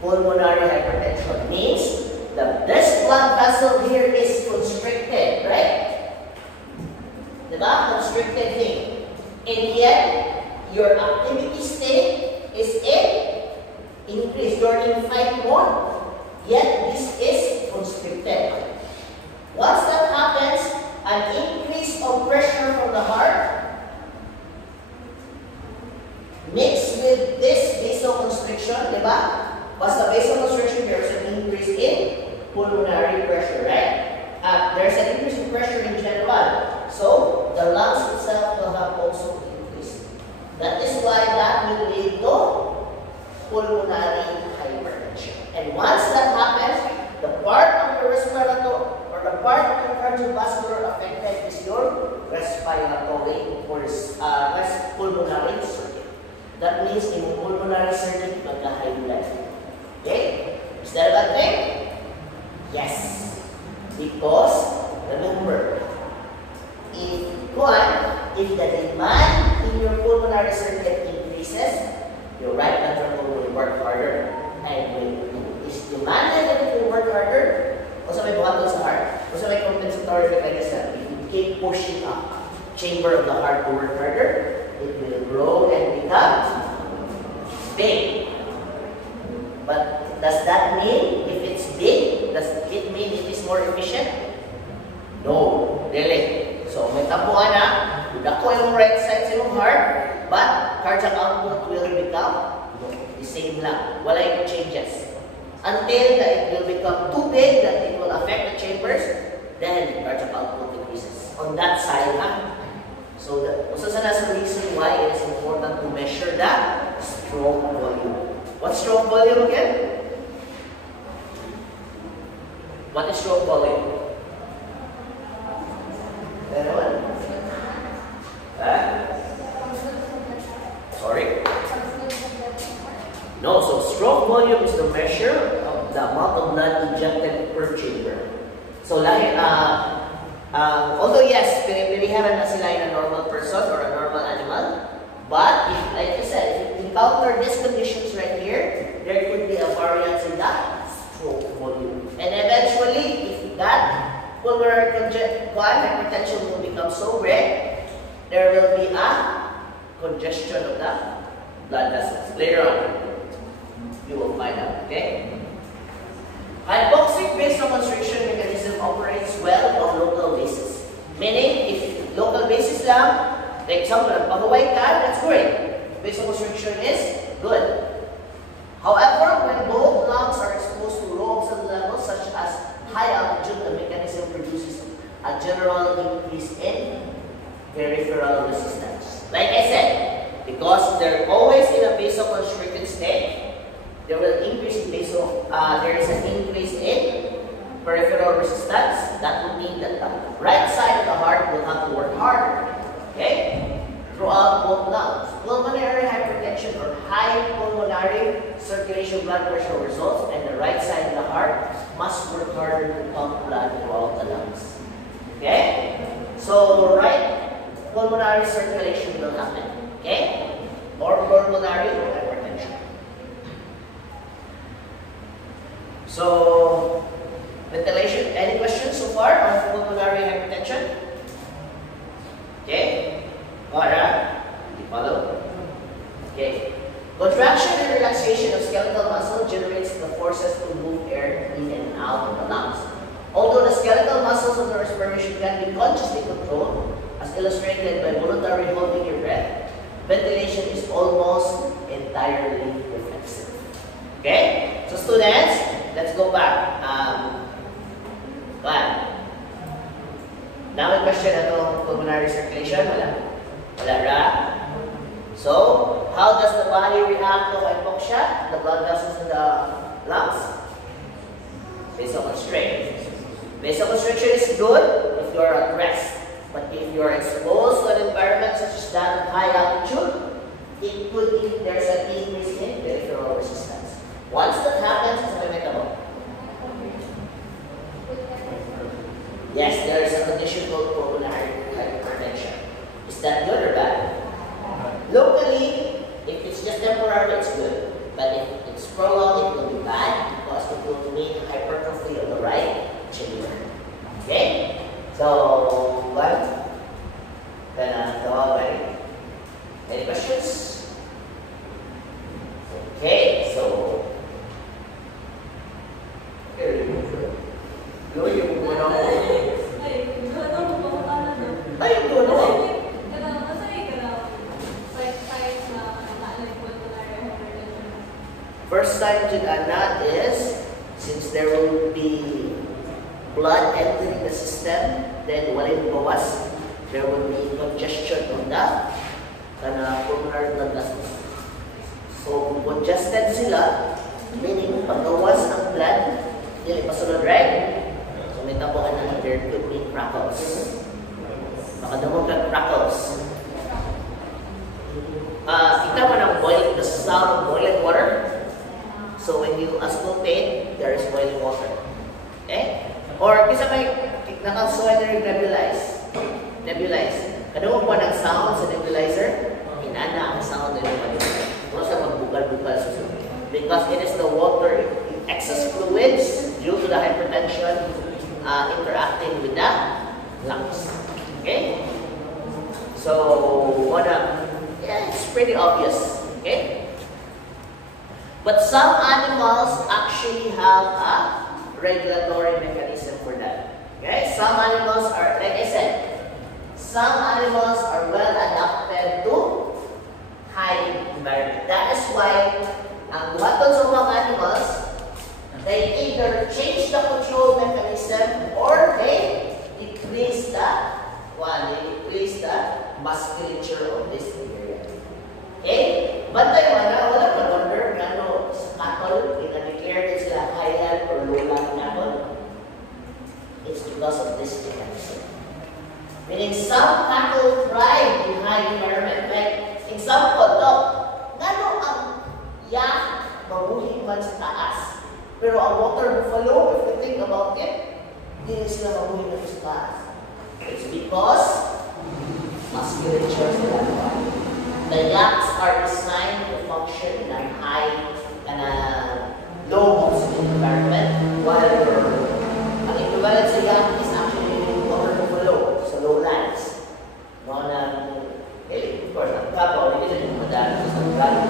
Pulmonary hypertension means that this blood vessel here is constricted, right? Diba? Constricted thing. And yet, your activity state is increased. You're in fight mode. Yet, this is constricted. Once that happens, an increase of pressure from the heart mixed with this vasoconstriction, diba? Basta vasoconstriction, there's an increase in pulmonary pressure, right? There's an increase in pressure in general. So, the lungs itself will have also increased. That is why that will lead to pulmonary hypertension. And once that happens, the part of the respiratory or the part of the cardiovascular affected is your respiratory or pulmonary circuit. That means in pulmonary circuit, magka-high blood. Okay? Is that a bad thing? Yes. Because, remember, if the demand in your pulmonary circuit increases, your right ventricle will work harder. And when it is demanded that it will work harder, also may buhaton sa heart. Also may compensatory effect like this. If you keep pushing up chamber of the heart to work harder, it will grow and become big. But does that mean if it's big, does it mean it is more efficient? No, really. So may tapuan na, dako yung right side sa yung heart, but cardiac output will become the same lang. Wala yung changes. Until that it will become too big that it will affect the chambers, then cardiac output increases. On that side lang. So that's the reason why it is important to measure the stroke volume. What's stroke volume again? What is stroke volume? Anyone? Sorry? No, so stroke volume is the measure of the amount of blood injected per chamber. So although yes, pinipilihan na sila in a normal person or a normal animal, but if, like I said, if you encounter these conditions right here, there could be a variance in the stroke volume. And eventually, if that pulmonary hypertension will become so great, there will be a congestion of the blood vessels. Later on, you will find out, okay? Hypoxic vasoconstriction mechanism operates well on local basis. Meaning, if local basis lang, like example, nagpahuway ka, that's great. Vasoconstriction is good. However, when both lungs are exposed to low oxygen levels such as high altitude, the mechanism produces a general increase in peripheral resistance. Like I said, because they're always in a vasoconstricted state, there will increase in there is an increase in peripheral resistance. That would mean that the right side of the heart will have to work harder. Okay? Throughout both lungs. Pulmonary hypertension or high pulmonary circulation blood pressure results, and the right side of the heart must work harder to pump blood throughout the lungs. Okay? So, right pulmonary circulation will happen. Okay? Or pulmonary hypertension. So, ventilation. Any questions so far on mentioned? Okay? Alright. You follow? Okay. Contraction and relaxation of skeletal muscle generates the forces to move air in and out of the lungs. Although the skeletal muscles of the respiration can be consciously controlled, as illustrated by voluntary holding your breath, ventilation is almost entirely reflexive. Okay? So students, let's go back. Now may question na pulmonary circulation? Wala ra? So, how does the body react to hypoxia? The blood vessels in the lungs? Vasoconstriction. Vasoconstriction is good if you are at rest. But if you are exposed to an environment such as that at high altitude, there's an increase in peripheral resistance. Once that happens, it's inevitable. Yes, there is a condition called pulmonary hypertension. Is that good or bad? Locally, if it's just temporary, it's good. But if it's prolonged, it will be bad because it will mean hypertrophy of the right chamber. Okay? So, what? Any questions? Okay, so. First sign to that is, since there will be blood entering the system, then walang bawas, there will be congestion on the pulmonary blood vessels. So, congested sila, meaning paggawas ng blood, hindi pasunod, right? So, may tabuhan na there could be crackles. Makadamog ka crackles. Kita mo ng the sound of boiling water. So, when you auscultate, there is boiling water. Okay? Or, kisa may naka-soil nebulize. Kadamog pa ng sound sa nebulizer, inana ang sound ng nebulizer. Kung sa magbugal-bugal sa susunod. Because it is the water, excess fluids due to the hypertension interacting with the lungs. Okay? So, it's pretty obvious. Okay? But some animals actually have a regulatory mechanism for that. Okay? Some animals are, like I said, some animals are well adapted to high environment. That is why ang buhaton sa mga animals, they either change the control mechanism or they decrease the musculature of this area. Okay? Bantay wala pa wonder gano sa cattle, ina-declare din sila highland or lowland cattle. It's because of this mechanism. Meaning some cattle thrive in high environment. Like, example, gano ang yak mabuhi man sa taas. Pero ang water buffalo, if you think about it, hindi sila mabuhi na sa taas. It's because musculature sila. The yaks are designed to function in a high and a low oxygen environment, while ang equivalent sa yak is actually water buffalo sa lowlands. Of course, ang kapaw, hindi sila yung madali sa gano'n.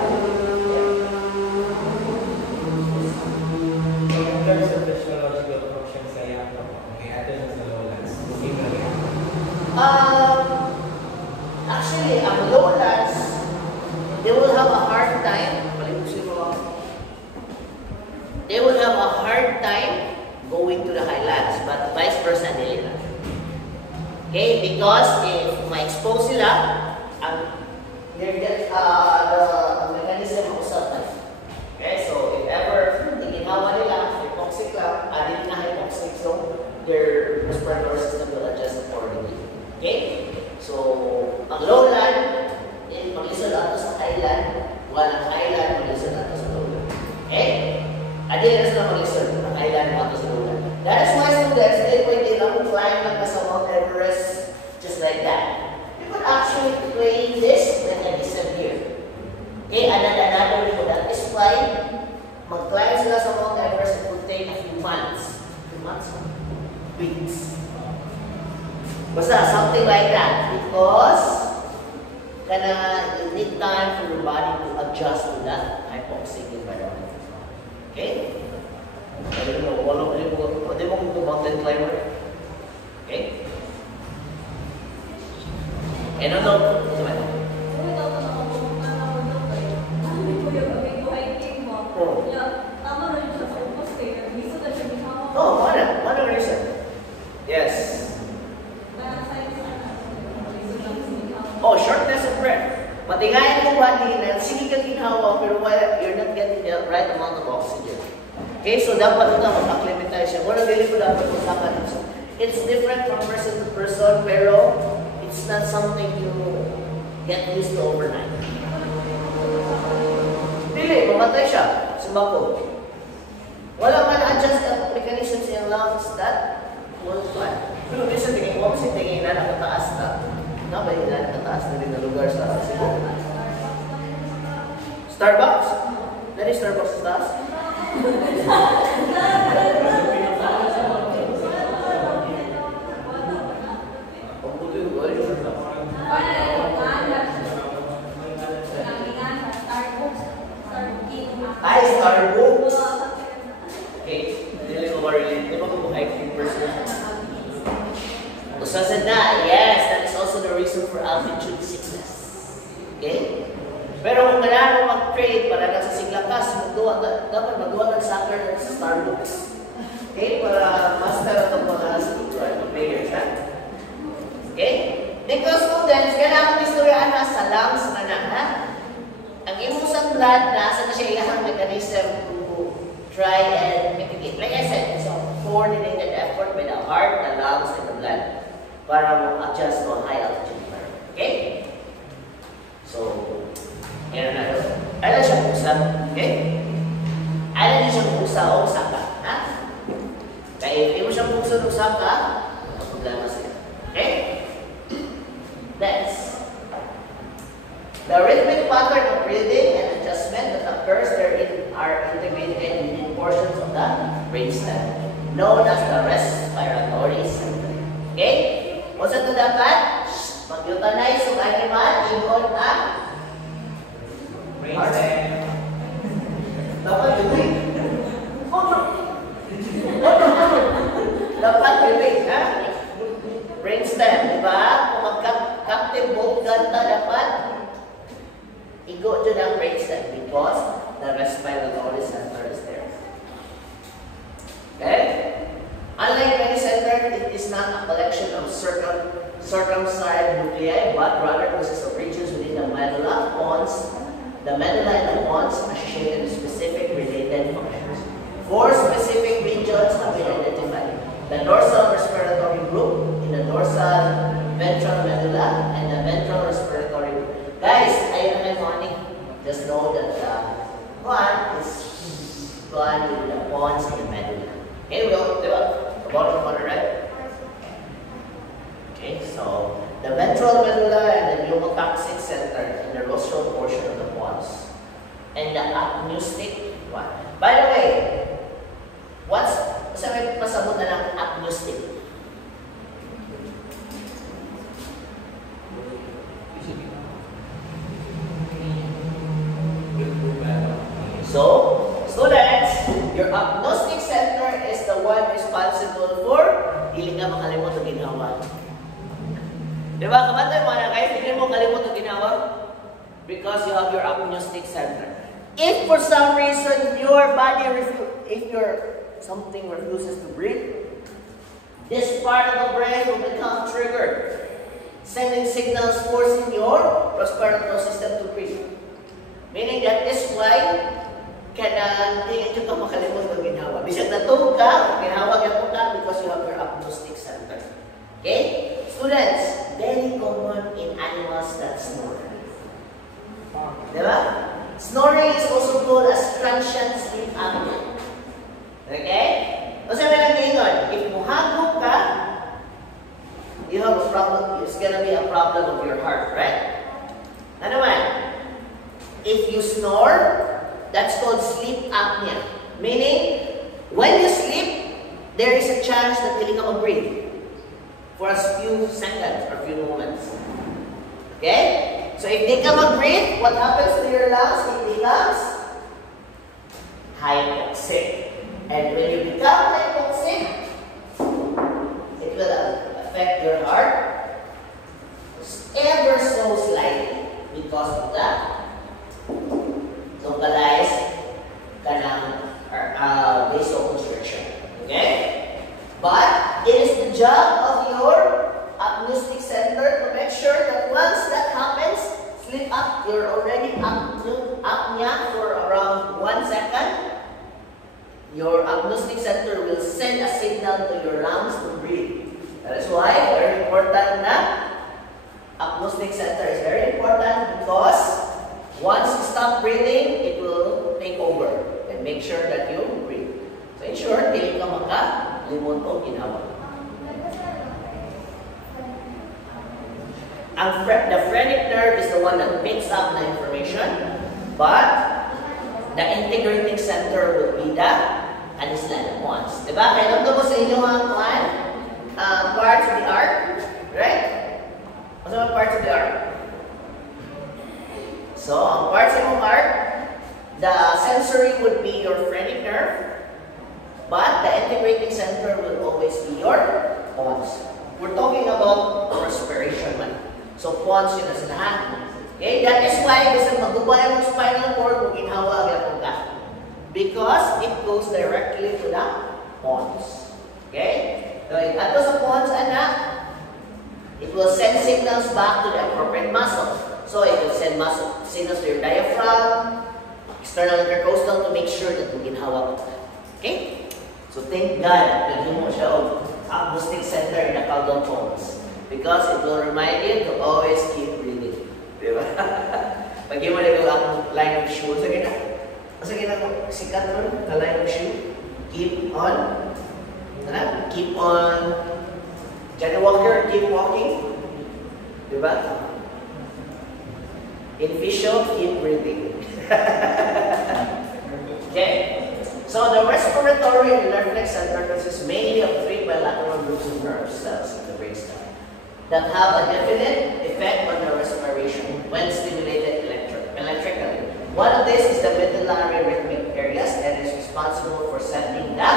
In terms of physiological function sa yak, may atin sa lowlands. Actually, ang lowlands, they will have a hard time going to the highlands, but vice versa nila. Okay, because if ma-expose sila, the mechanism of usap. Okay, so if ever ginawa nila hypoxic lang, adin na hypoxic, so their respiratory system will adjust accordingly. Okay, so ang lowland, mag-listen nato sa highland, walang highland, mag-listen nato sa lowland. Okay? Adin na sila mag-listen ng highland nato sa lowland. That is why students, they pwede lang climb lang sa Mount Everest just like that. You could actually play this mechanism here. Okay, another way for that is flying. Mag-climb sila sa Mount Everest, it would take a few months. Weeks. Basta, something like that. Because, you need time for your body to adjust to that hypoxic environment. Okay? Hindi mo mountain climber. Okay? And ano? Oh, one reason. Yes. Oh, shortness of breath. Matingayan mo body na sige ka ginhawa pero you're not getting the right amount of oxygen. Okay, so dapat ito mag-acclimatize siya. Wala dili ko dapat usapan ito. It's different from person to person pero it's not something you get used to overnight. Dili, mamatay siya. Sumako. Wala man adjust the mechanisms in lungs that will fly. Pero minsan tingin ko kasi tingin na nakataas na. Nabay na nakataas na rin na lugar sa Cebu. Starbucks? Dari Starbucks sa taas? Ay, Starbucks? Okay, hindi ko ma-relate. Di ba kung IQ person? Usasan na, yes, that is also the reason for altitude sickness. Okay? Pero kung kailangan mo mag-trade para nasa siglakas, dapat magawa ng soccer sa Starbucks. Okay? Para master ang mga players, ha? Okay? Because students, kailangan mo istoryaan na sa lungs na ha? Ang imusang blood, nasa na siya ilahang mechanism to try and make it. Like I said, it's a coordinated effort by the heart, the lungs, and the blood para mo-adjust to a high altitude environment. Okay? So, yan na. Alam siya pusa. Okay? Alam siya pusa o saka. Ha? Kaya hindi mo siya pusa o saka, problema siya. Okay? Next. The rhythmic pattern of breathing and adjustment that occurs therein are integrated within portions of the brainstem, known as the respiratory center. Okay? Kung sa ito dapat, mag-euthanize yung animal, ingon ang brainstem. Dapat yun. Dapat yun, ha? Brainstem, di ba? Kung mag-captive boat ganda, dapat igo dyan ang brainstem because the respiratory center is there. Okay? Unlike many centers, it is not a collection of circumscribed nuclei, but rather consists of regions within the medulla, pons. The medulla and the pons associated with specific related functions. 4 specific regions have been identified. The dorsal respiratory group in the dorsal ventral medulla and the ventral respiratory group. Guys, ayun na morning. Just know that one is one with the pons and the medulla. Okay, well, the bottom one, right? Okay, so the ventral medulla and the pneumotoxic center in the rostral portion of the pons, and the apneustic one. By the way, what's may pasabot na ng apneustic? So, students, your apneustic center is the one responsible for hindi ka makalimot ang ginawa. Diba? Kabantay mo na guys, hindi mo kalimot ang ginawa because you have your apneustic center. If for some reason your body something refuses to breathe, this part of the brain will become triggered, sending signals forcing your respiratory system to breathe. Meaning that this why hindi ka makalimot ng ginawa. Bisag natulog ka, ginawa ka because you have your apneustic center. Okay? Students, very common in animals that snore. Diba? Snoring is also called as transient sleep apnea. Okay? O sabi lang ngayon, if muhagok ka, you have a problem. It's gonna be a problem of your heart, right? Ano man? If you snore, that's called sleep apnea. Meaning, when you sleep, there is a chance that hindi ka mag-breathe. for a few seconds or few moments. Okay? So if they come and breathe, what happens to your lungs? It becomes hypoxic. And when you become hypoxic, it will affect your heart ever so slightly because of that localized vasoconstriction. Okay? But it is the job of your apneustic center to make sure that once that happens, sleep up, you're already apnea for around 1 second. Your apneustic center will send a signal to your lungs to breathe. That is why very important na apneustic center is very important because once you stop breathing, it will take over and make sure that you breathe. So in short, dili ka maka-limot o ginawa. The phrenic nerve is the one that picks up the information, but the integrating center will be the Anislan pons. Diba? Kaya nandun mo sa inyo ang parts of the arc, right? Ano ang parts of the arc? So, ang parts of the arc, the sensory would be your phrenic nerve, but the integrating center will always be your pons. We're talking about respiration man. So, pons yun na sinahan. Okay? That is why, kasi magubay ang spinal cord, kung ginhawa agad ka. Because it goes directly to the pons. Okay? So, ato sa pons, anak, it will send signals back to the appropriate muscle. So, it will send signals to your diaphragm, external intercostal to make sure that ginhawa ka. Okay? So, thank God, naging mo siya o apneustic center in the caudal pons. Because it will remind you to always keep breathing. Diba? Pag yung mo ang line of shoe, sa gina ko, sikat nun, the line of shoe, keep on, keep on, Johnny Walker, keep walking. Diba? In Fisho, keep breathing. Okay. So the respiratory and reflex center consists mainly of 3 bilateral groups of nerve cells in the brainstem that have a definite effect on the respiration when stimulated electrically. One of these is the medullary rhythmic areas and is responsible for sending the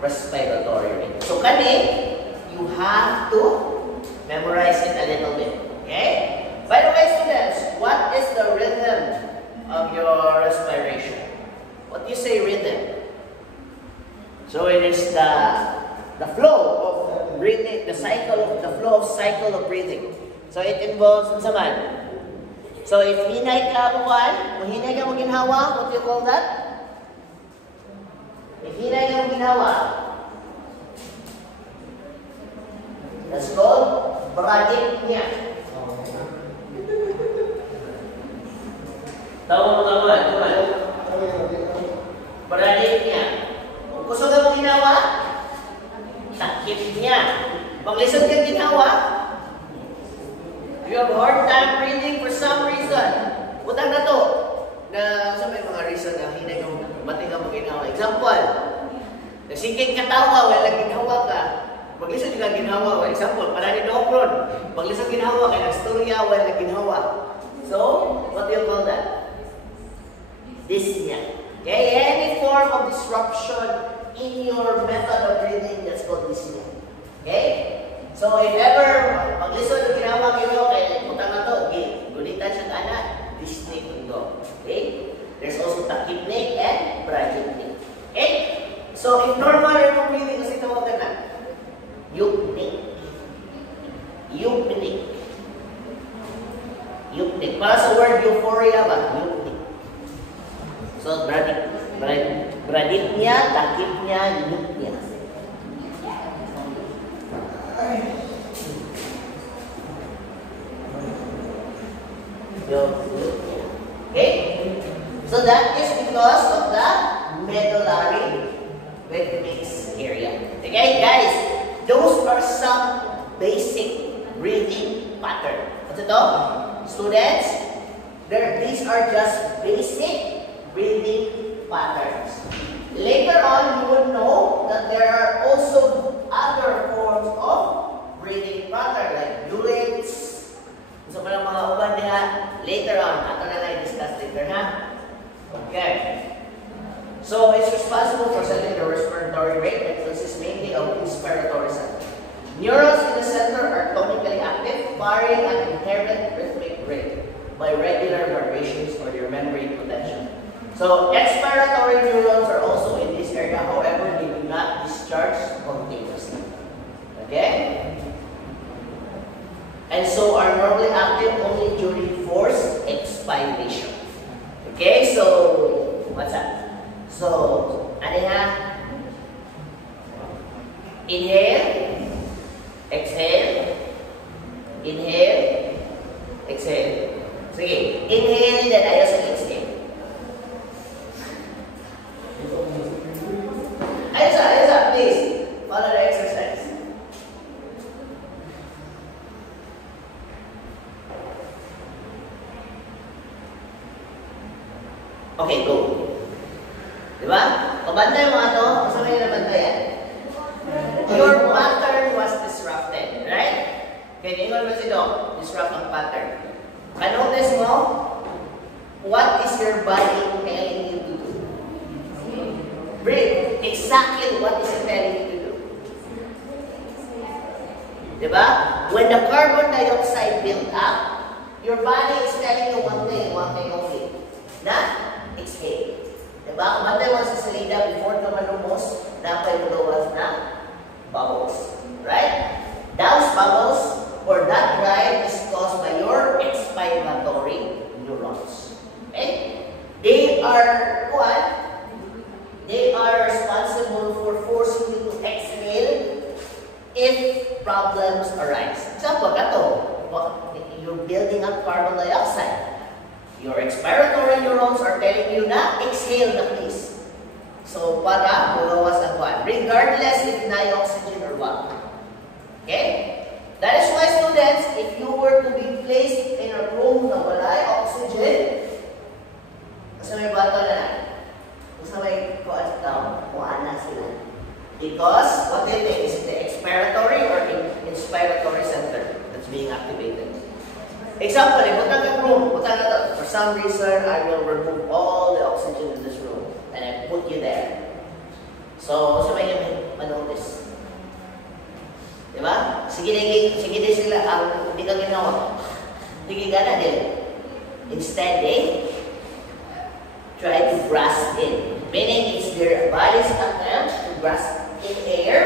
respiratory rate. So kani, you have to memorize it a little bit. Okay? By the way, students, what is the rhythm of your respiration? What do you say rhythm? So it is the flow of breathing, the flow of cycle of breathing. So it involves man. So if hinay ka hinay ka mo ginhawa, what do you call that? If hinay ka mo ginhawa, that's called bradypnea. Tama. Bradypnea. Kung gusto ka mo ginawa, takip niya. Pag-listen ka ginawa, you have a hard time breathing for some reason. Utang na to. Sa may mga reason na hinay ka mating ka mo ginawa. Example, nagsingking katawa, wala ginawa ka. Pag-listen ka ginawa. Example, para ni Dokron. Pag-listen ginawa, kaya nagstorya, wala ginawa. So, what do you call that? Dyspnea. Okay, any form of disruption in your method of breathing, that's called dyspnea. Okay? So, if ever, pag-listen ng ginawa kayo, kaya putang na to, gulitan siya ka na, dyspnea kundo. Okay? There's also tachypneic and bradypneic. Okay? So, if normal yung breathing, kasi tawagan na, eupneic. Eupneic. Eupneic. Para sa word euphoria ba? Eupneic. So, bradypnea, tachypnea, eupnea. Okay? So that is because of the medullary rhythmic area. Okay, guys? Those are some basic breathing patterns. What's ito? Students, these are just basic breathing patterns. Later on, you will know that there are also other forms of breathing matter like fluids. So pa ng mga uban niya later on. Ato na lang i-discuss later, ha? Okay. So it's responsible for setting the respiratory rate that consists mainly of inspiratory center. Neurons in the center are tonically active, varying an inherent rhythmic rate by regular variations or their membrane potential. So expiratory neurons are also in this area, however, they do not discharge continuously. Okay? And so are normally active only during forced expiration. Okay, so what's that? So, ano yan? Inhale, exhale, inhale, exhale. Sige, inhale, then ayos ang exhale. Ayos up, please. Follow the exercise. Okay, go. Diba? Pabantay mo ito, kasama yung nabantayan. Your pattern was disrupted, right? Okay, tingnan mo si Doc, disrupt ang pattern. Notice mo, what is your body telling you to do? Breathe. Exactly what is it telling you to do? Diba? When the carbon dioxide built up, your body is telling you one thing only. Na? Exhale. Diba? Kumantay mo sa salida before ka malumos, dapat yung gawas na bubbles. Right? Those bubbles or that ride is caused by your expiratory neurons. Okay? They are what? They are responsible for forcing you to exhale if problems arise. Example, ito. You're building up carbon dioxide. Your expiratory neurons are telling you na exhale na please. So, para magawas ang one. Regardless if na oxygen or what. Okay? That is why students, if you were to be placed in a room na wala oxygen, kasi may bato na kasi may kuwan na sila. Because, what they think, is it the expiratory or inspiratory center that's being activated? Example, butang ang room, for some reason, I will remove all the oxygen in this room and I put you there. So, sa may manotice. Diba? Sige din sila, hindi ka ginawa. Hindi ka na din. Instead, they try to grasp in. Meaning, it's their body's attempt to grasp in air.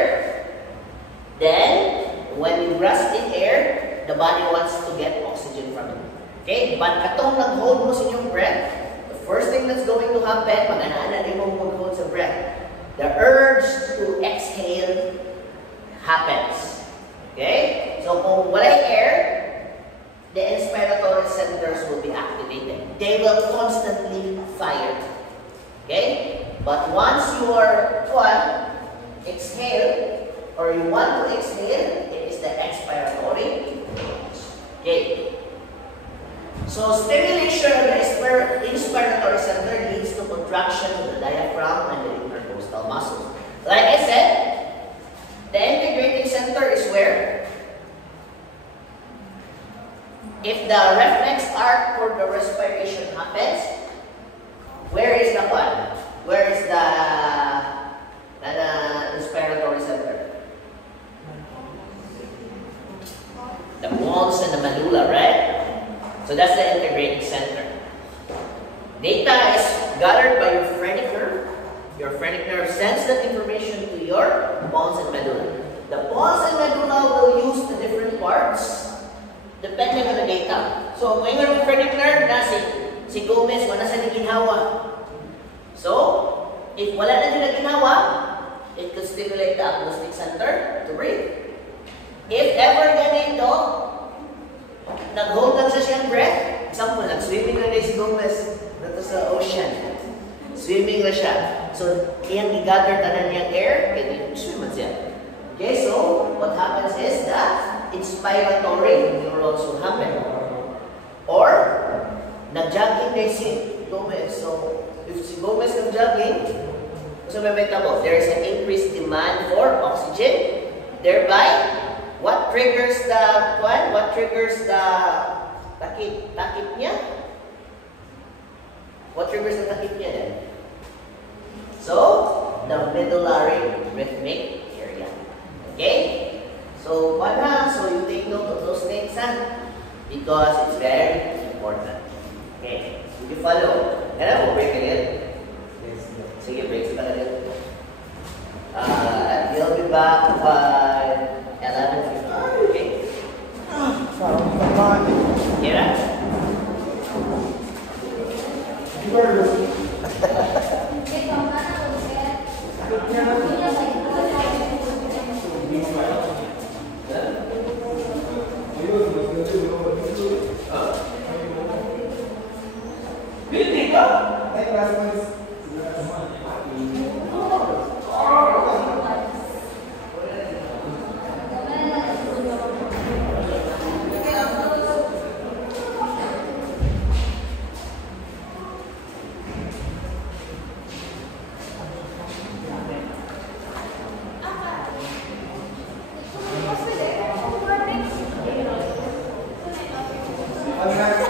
Then, when you grasp in air, the body wants to get oxygen from it. Okay? But katong nag-hold mo sa inyong breath, the first thing that's going to happen, pag anaan din mo mag-hold sa breath, the urge to exhale happens. Okay? So kung walay air, the inspiratory centers will be activated. They will constantly fire. Okay? But once you are exhale, or you want to exhale, it is the expiratory. Okay. So stimulation of the inspiratory center leads to contraction of the diaphragm and the intercostal muscles. Like I said, the integrating center is where? If the reflex arc for the respiration happens, where is the one? Where is the inspiratory center? The pons and the medulla, right? So that's the integrating center. Data is gathered by your phrenic nerve. Your phrenic nerve sends that information to your pons and medulla. The pons and medulla will use the different parts depending on the data. So, kung yung phrenic nerve na si Gomez, wala sa ginhawa. So, if wala na nila ginhawa, it could stimulate the acoustic center to breathe. If ever ganito, nag-hold lang siya siyang breath, example, nag-swimming na rin si Gomez dito sa ocean. Swimming na siya. So, iyang i-gather tanan niyang air, kaya swim siya. Okay, so, what happens is that inspiratory neurons will happen. Or, nag-jogging din si Gomez. So, if si Gomez nag-jogging, so may tabo, there is an increased demand for oxygen, thereby What triggers the what? What triggers the takip niya? What triggers the takip niya then? So, the medullary rhythmic area. Okay? So, so you take note of those things, because it's very important. Okay? If you follow, we'll break again. Sige, break sa talaga. You'll be back by 11:50. Okay? Kira? Hindi ka? Ano